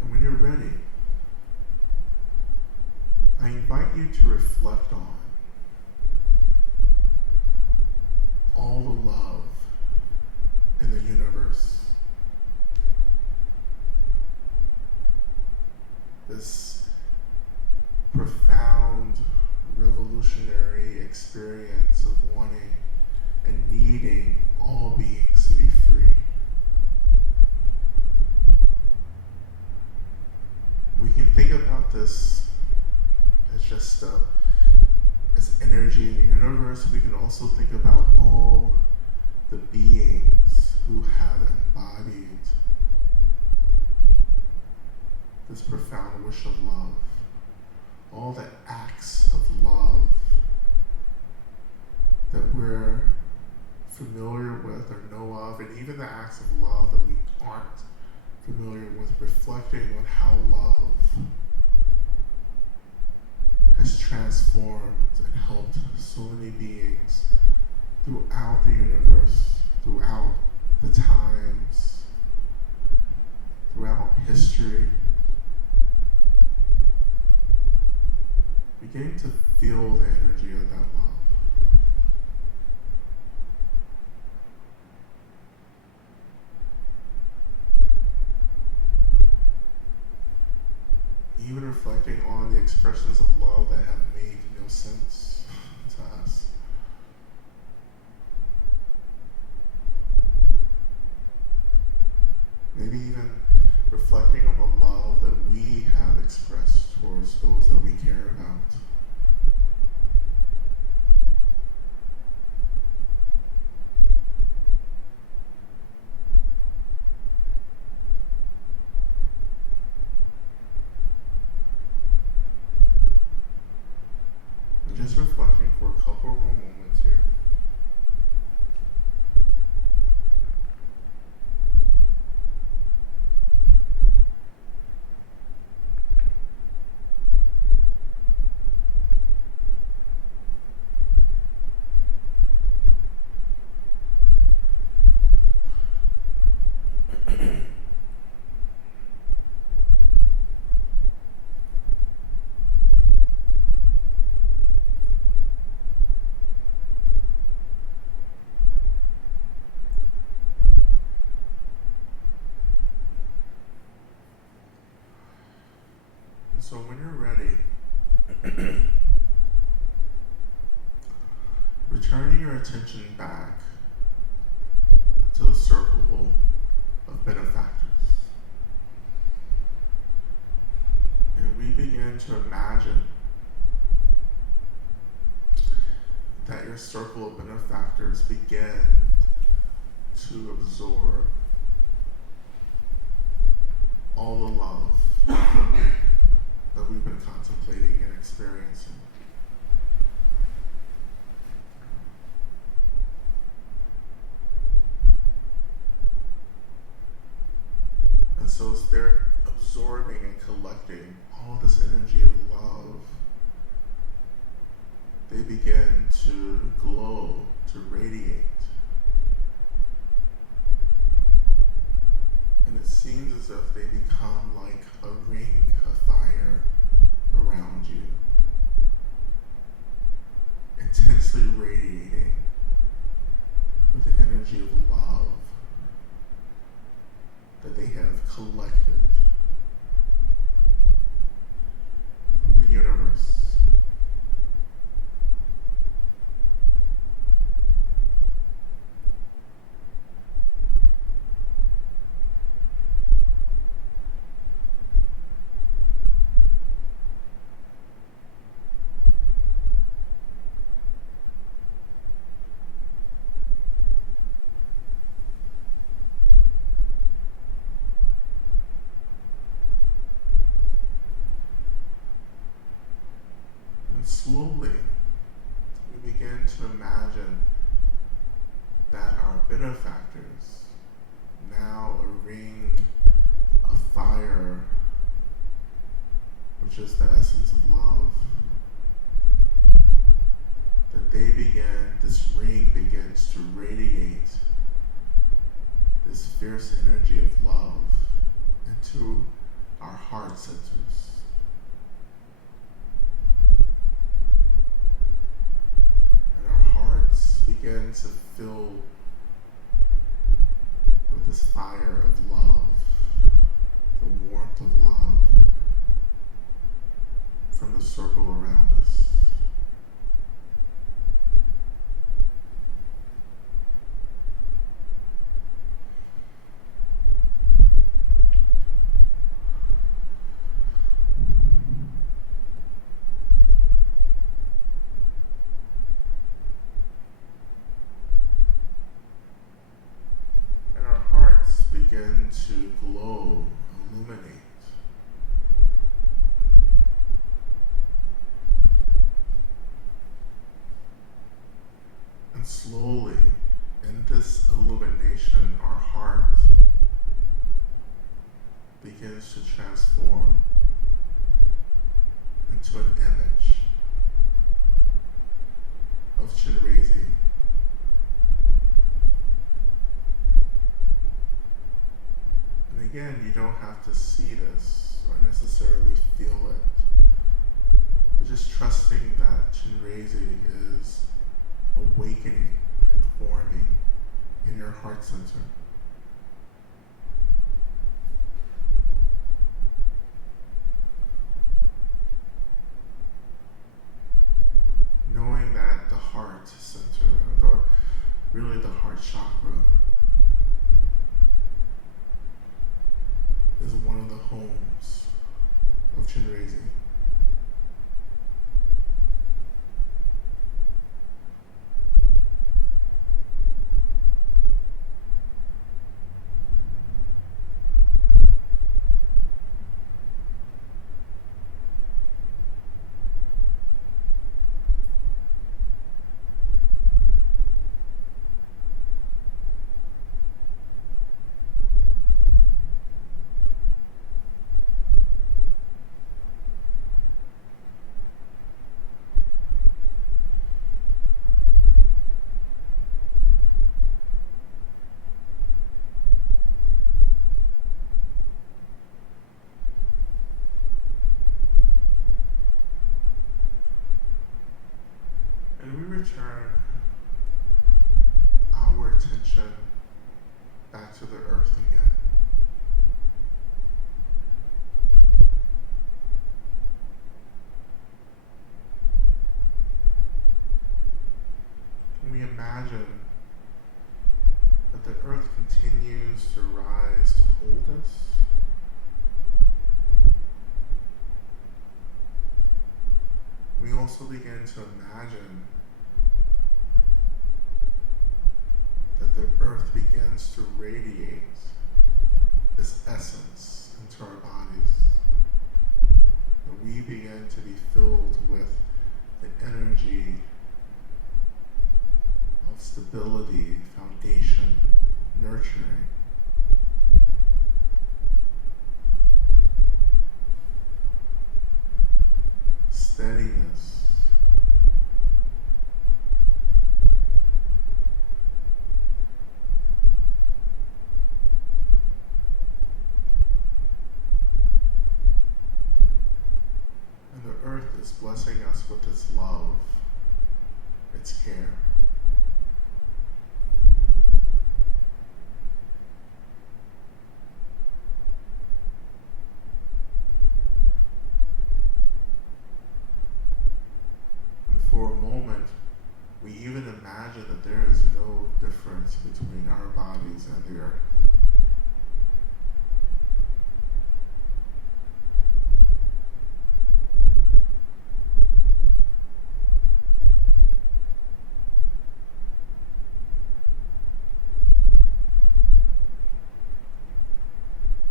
And when you're ready, I invite you to reflect on all the love in the universe. This profound, revolutionary experience of wanting and needing all beings to be free. We can think about this as just as energy in the universe. We can also think about all the beings who have embodied this profound wish of love, all the acts of love that we're familiar with or know of, and even the acts of love that we aren't familiar with, reflecting on how love has transformed and helped so many beings throughout the universe, throughout the times, throughout history. Beginning to feel the energy of that love. Even reflecting on the expressions of love that have made no sense to us. Maybe even reflecting on the love that we have expressed towards those that we care about. And just reflecting for a couple more moments here. So when you're ready, returning your attention back to the circle of benefactors. And we begin to imagine that your circle of benefactors begin to absorb all the love that we've been contemplating and experiencing. And so as they're absorbing and collecting all this energy of love, they begin to glow, to radiate. slowly, we begin to imagine that our benefactors, now a ring of fire, which is the essence of love, that this ring begins to radiate this fierce energy of love into our heart centers. And our hearts begin to fill with this fire of love, the warmth of love from the circle around us. And our hearts begin to glow, illuminate. And slowly, in this illumination, our heart begins to transform into an image of Chenrezig. And again, you don't have to see this or necessarily feel it, but just trusting that Chenrezig is awakening and forming in your heart center. Knowing that the heart center, really the heart chakra, is one of the homes of Chenrezig. And we return our attention back to the earth again. And we imagine that the earth continues to rise to hold us. We also begin to imagine that the earth begins to radiate its essence into our bodies. That we begin to be filled with the energy of stability, foundation, nurturing. Steadiness. And the earth is blessing us with its love, its care. For a moment, we even imagine that there is no difference between our bodies and the earth.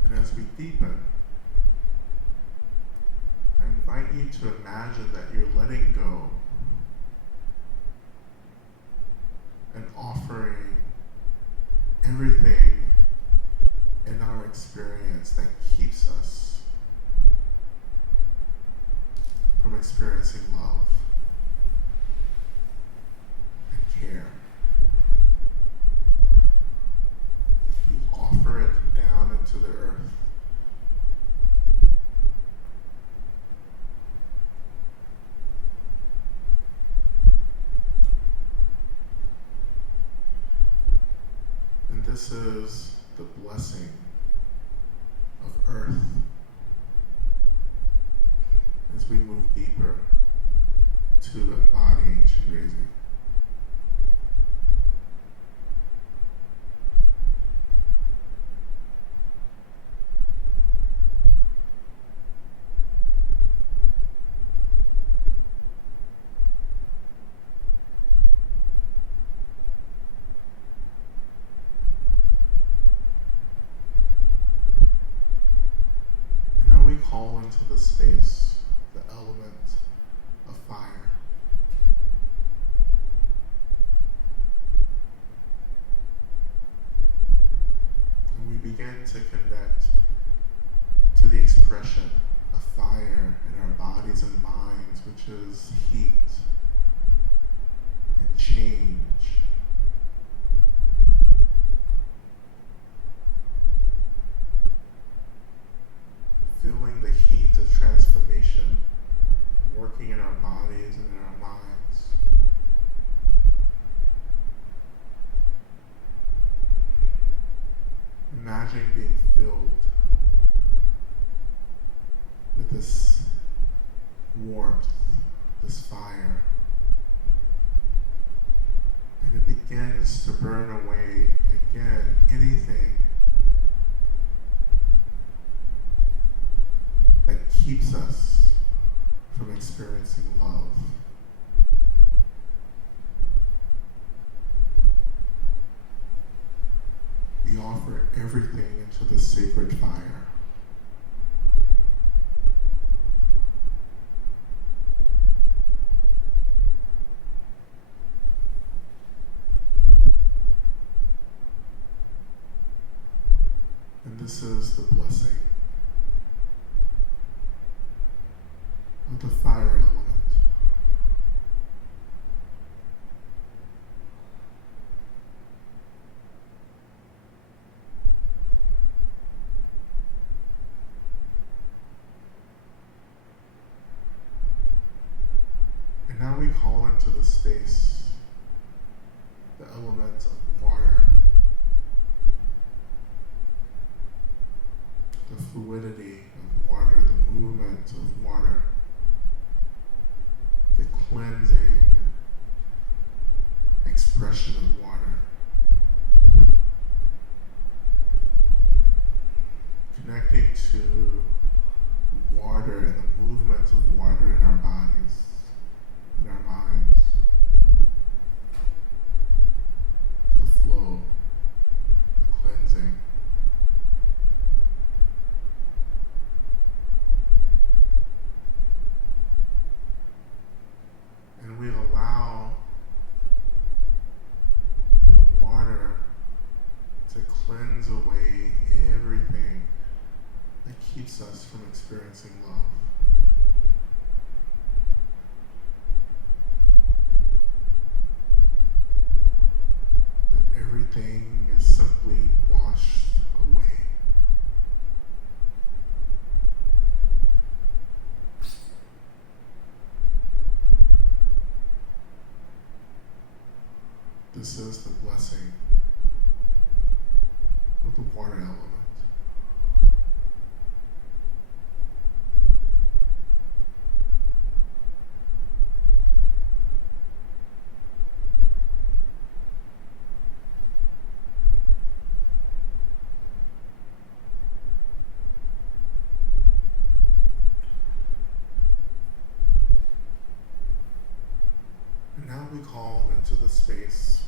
And as we deepen, I invite you to imagine that you're letting go and offering everything in our experience that keeps us from experiencing love and care. You offer it down into the earth. And this is the blessing of earth as we move deeper to embodying Chenrezig. Call into the space the element of fire. And we begin to connect to the expression of fire in our bodies and minds, which is heat and change. Feeling the heat of transformation working in our bodies and in our minds. Imagine being filled with this warmth, this fire, and it begins to burn away again anything that keeps us from experiencing love. We offer everything into the sacred fire. And this is the blessing of the fire element. And now we call into the space the element of water, the fluidity of water, the movement of water, the cleansing expression of water. Connecting to water and the movement of water in our bodies, in our minds. The flow, the cleansing. And we allow the water to cleanse away everything that keeps us from experiencing love. That everything is simply washed away. This is the blessing of the water element. And now we call into the space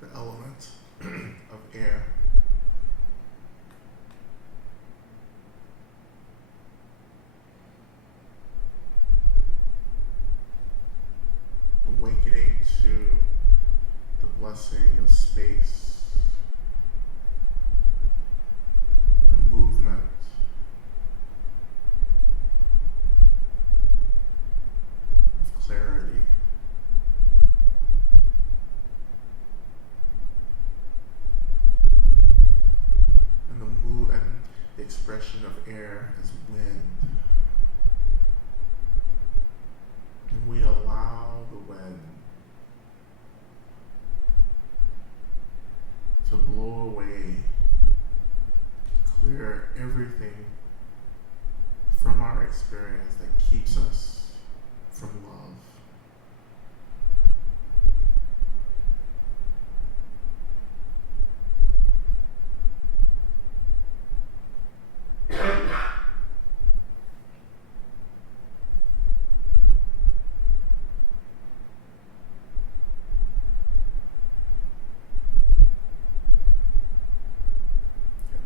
the element of air. air as wind. And we allow the wind to blow away, clear everything from our experience that keeps us from love.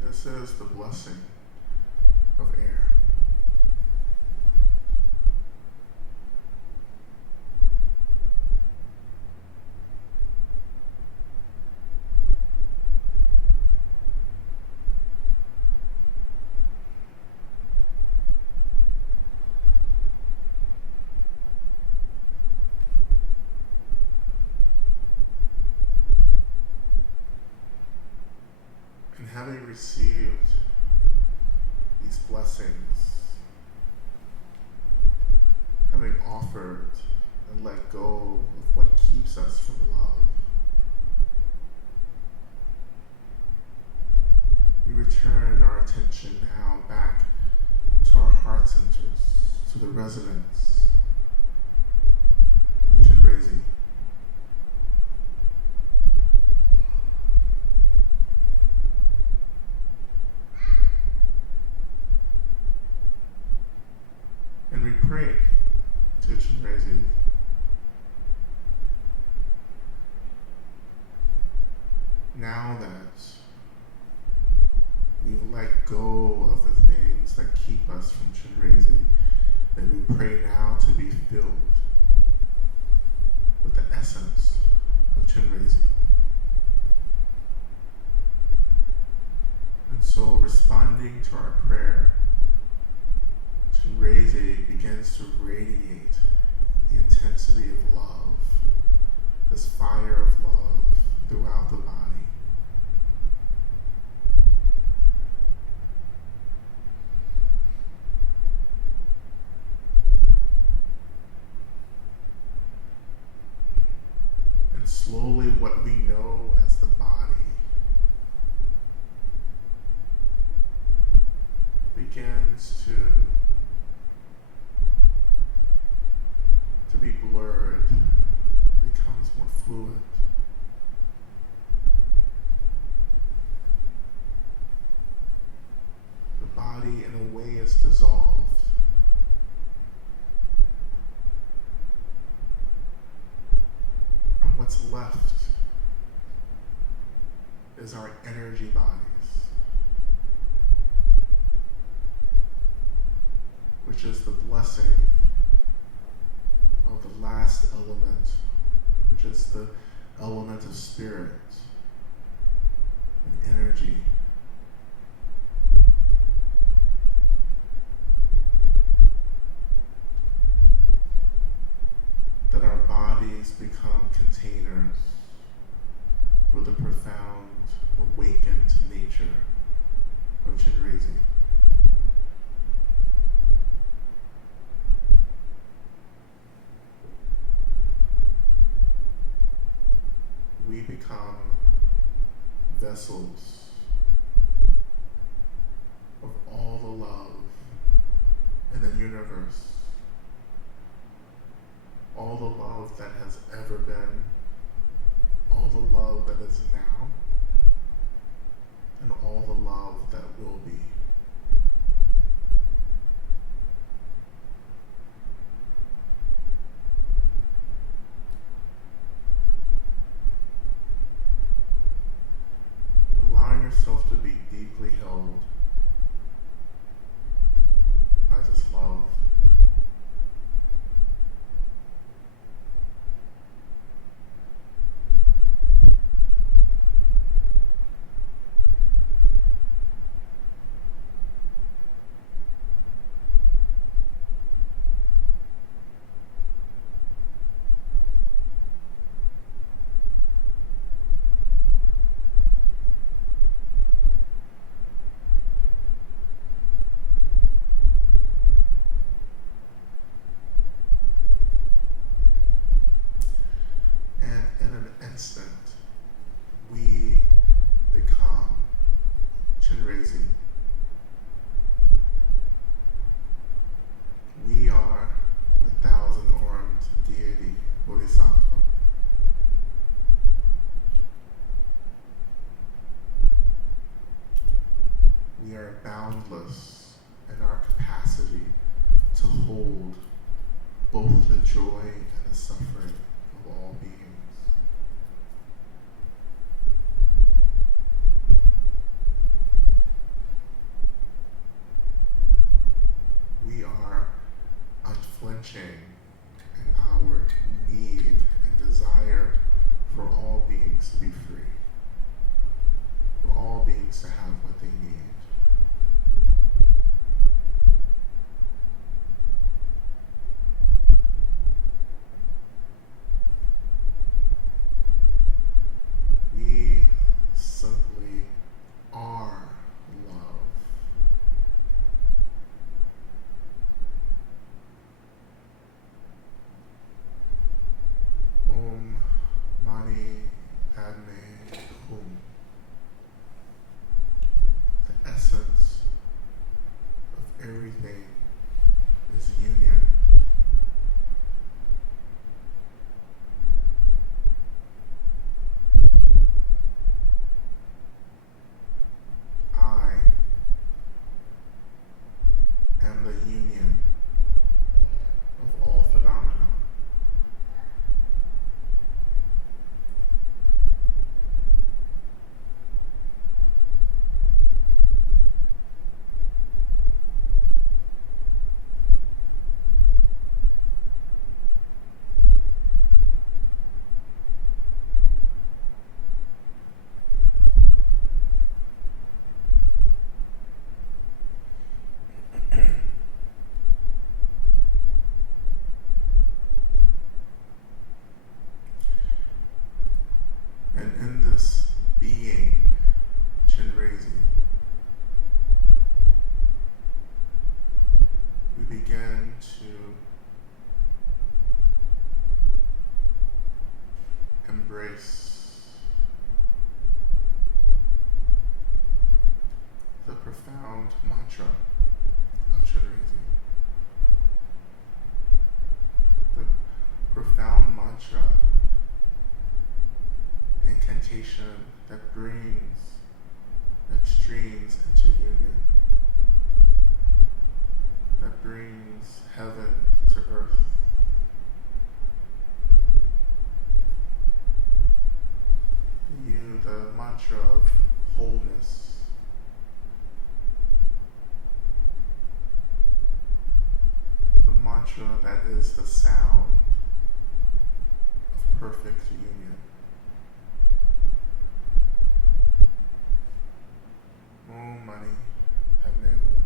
This is the blessing of air. And having received these blessings, having offered and let go of what keeps us from love, we return our attention now back to our heart centers, to the resonance of Chenrezig. And we pray to Chenrezig. Now that we've let go of the things that keep us from Chenrezig, that we pray now to be filled with the essence of Chenrezig. And so, responding to our prayer, Chenrezig begins to radiate the intensity of love, this fire of love throughout the body. And slowly what we know as the body begins to be blurred, becomes more fluid. The body, in a way, is dissolved. And what's left is our energy bodies, which is the blessing of the last element, which is the element of spirit and energy. That our bodies become containers for the profound awakened nature of Chenrezig. We become vessels of all the love in the universe, all the love that has ever been, all the love that is now, and all the love that will be. Allowing yourself to be deeply held by this love. limitless in our capacity to hold both the joy and the suffering of all beings. We are unflinching in our need and desire for all beings to be free, for all beings to have what they need. We simply are love. Om Mani Padme Hum. The essence of everything is union. I am the union of all phenomena. And in this being, Chenrezig, we begin to embrace the profound mantra of Chenrezig. The profound mantra incantation that brings extremes into union, that brings heaven to earth. The mantra of wholeness, the mantra that is the sound of perfect union. Om Mani Padme Hum.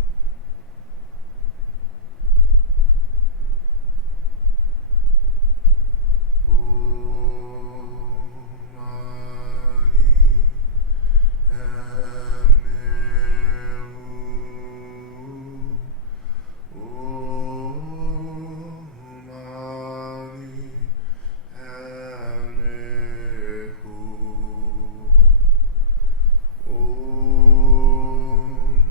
Om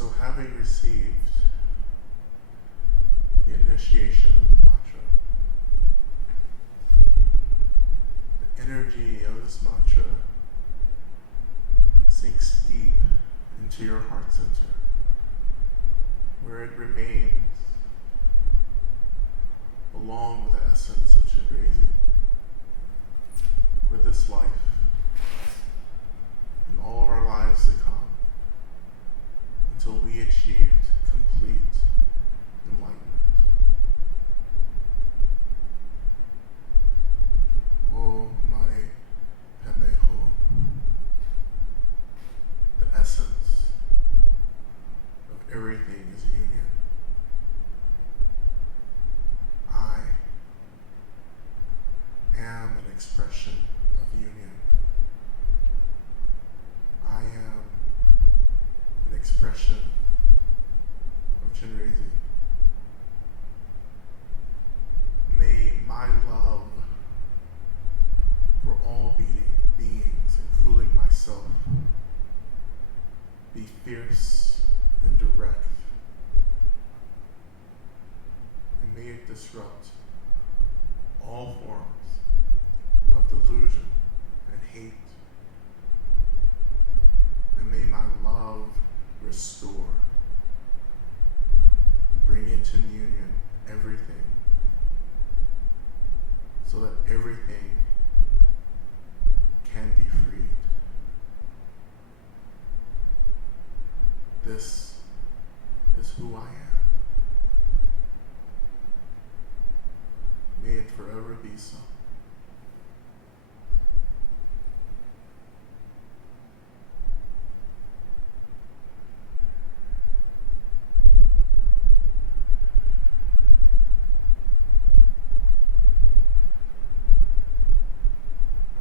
So having received the initiation of the mantra, the energy of this mantra sinks deep into your heart center, where it remains along with the essence of Chenrezig for this life and all of our lives to come, until we achieved complete enlightenment. O Mare Peme Ho. The essence of everything is union. I am an expression of union. I am an expression of Chenrezig. May my love for all beings, including myself, be fierce and direct, and may it disrupt all forms of delusion and hate, and may my love restore and bring into union everything, so that everything can be freed. This is who I am. May it forever be so.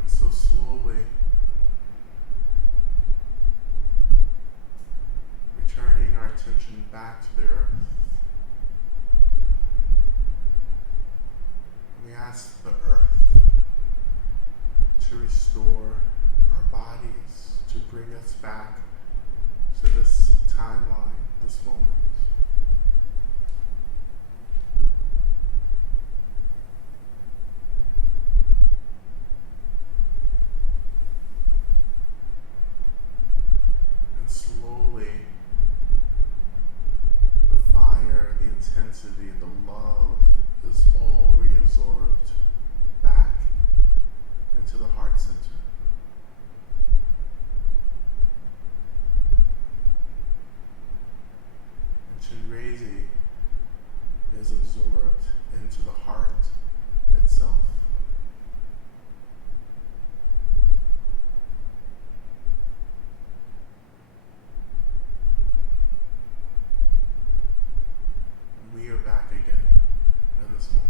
And so slowly, returning our attention back to the earth, we ask the earth to restore our bodies, to bring us back to this timeline, this moment. And slowly, the fire, the intensity, the love is all reabsorbed back into the heart center. And Chenrezig is absorbed into the heart itself. And we are back again in this moment.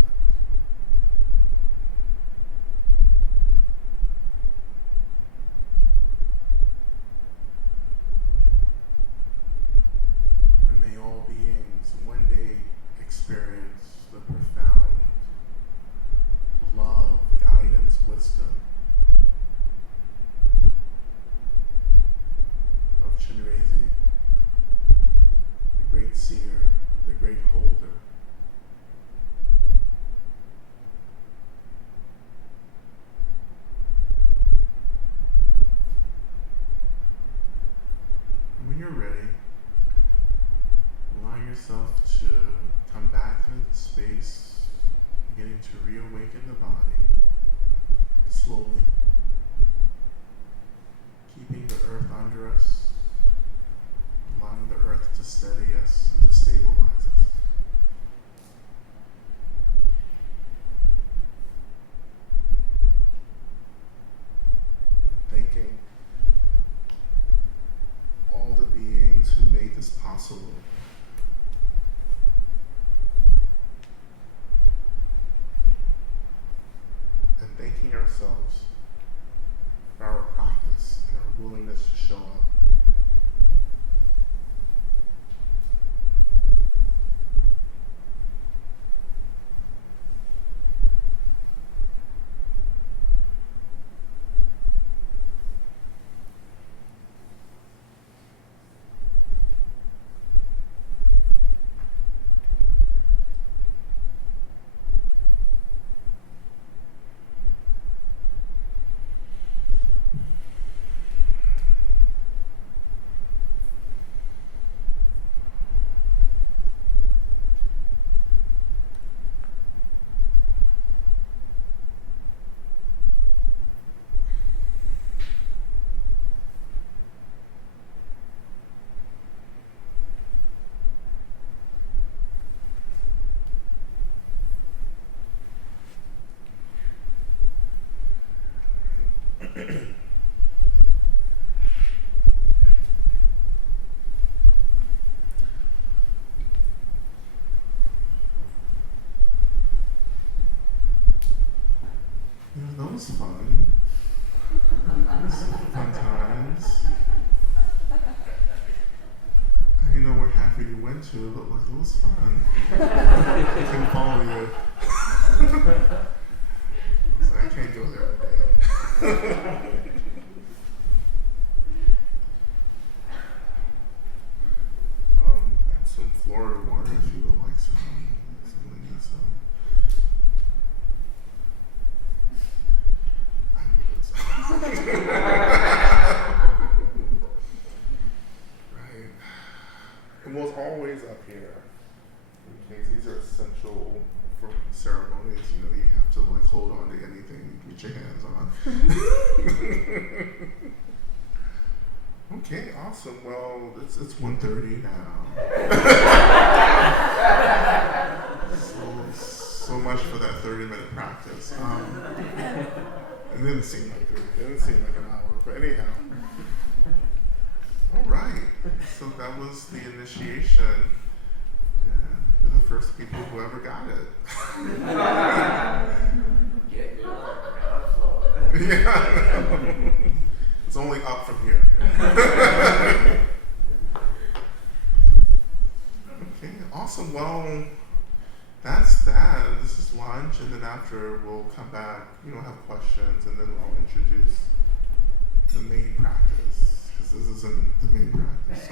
And may all beings one day experience the profound love, guidance, wisdom of Chenrezig, the great seer, the great holder. And when you're ready, allow yourself to come back into the space, beginning to reawaken the body slowly, keeping the earth under us, allowing the earth to steady us and to stabilize us. Thanking all the beings who made this possible. And thanking ourselves for our practice and our willingness to show up. was fun. Fun times. I know what half of you went to, but like it was fun. I can follow you. So I can't go there today. I have some Florida water if you would like some. Someone needs some. Right. And what's always up here, in case these are essential for ceremonies, you know, you have to like hold on to anything you get your hands on. Okay, awesome. Well, it's 1:30 now. So much for that 30-minute practice. It didn't seem like an hour, but anyhow. All right. So that was the initiation. And you're the first people who ever got it. Yeah. It's only up from here. Okay, awesome. Well, that's that. This is lunch, and then after we'll come back, you know, have questions, and then I'll introduce the main practice, because this isn't the main practice.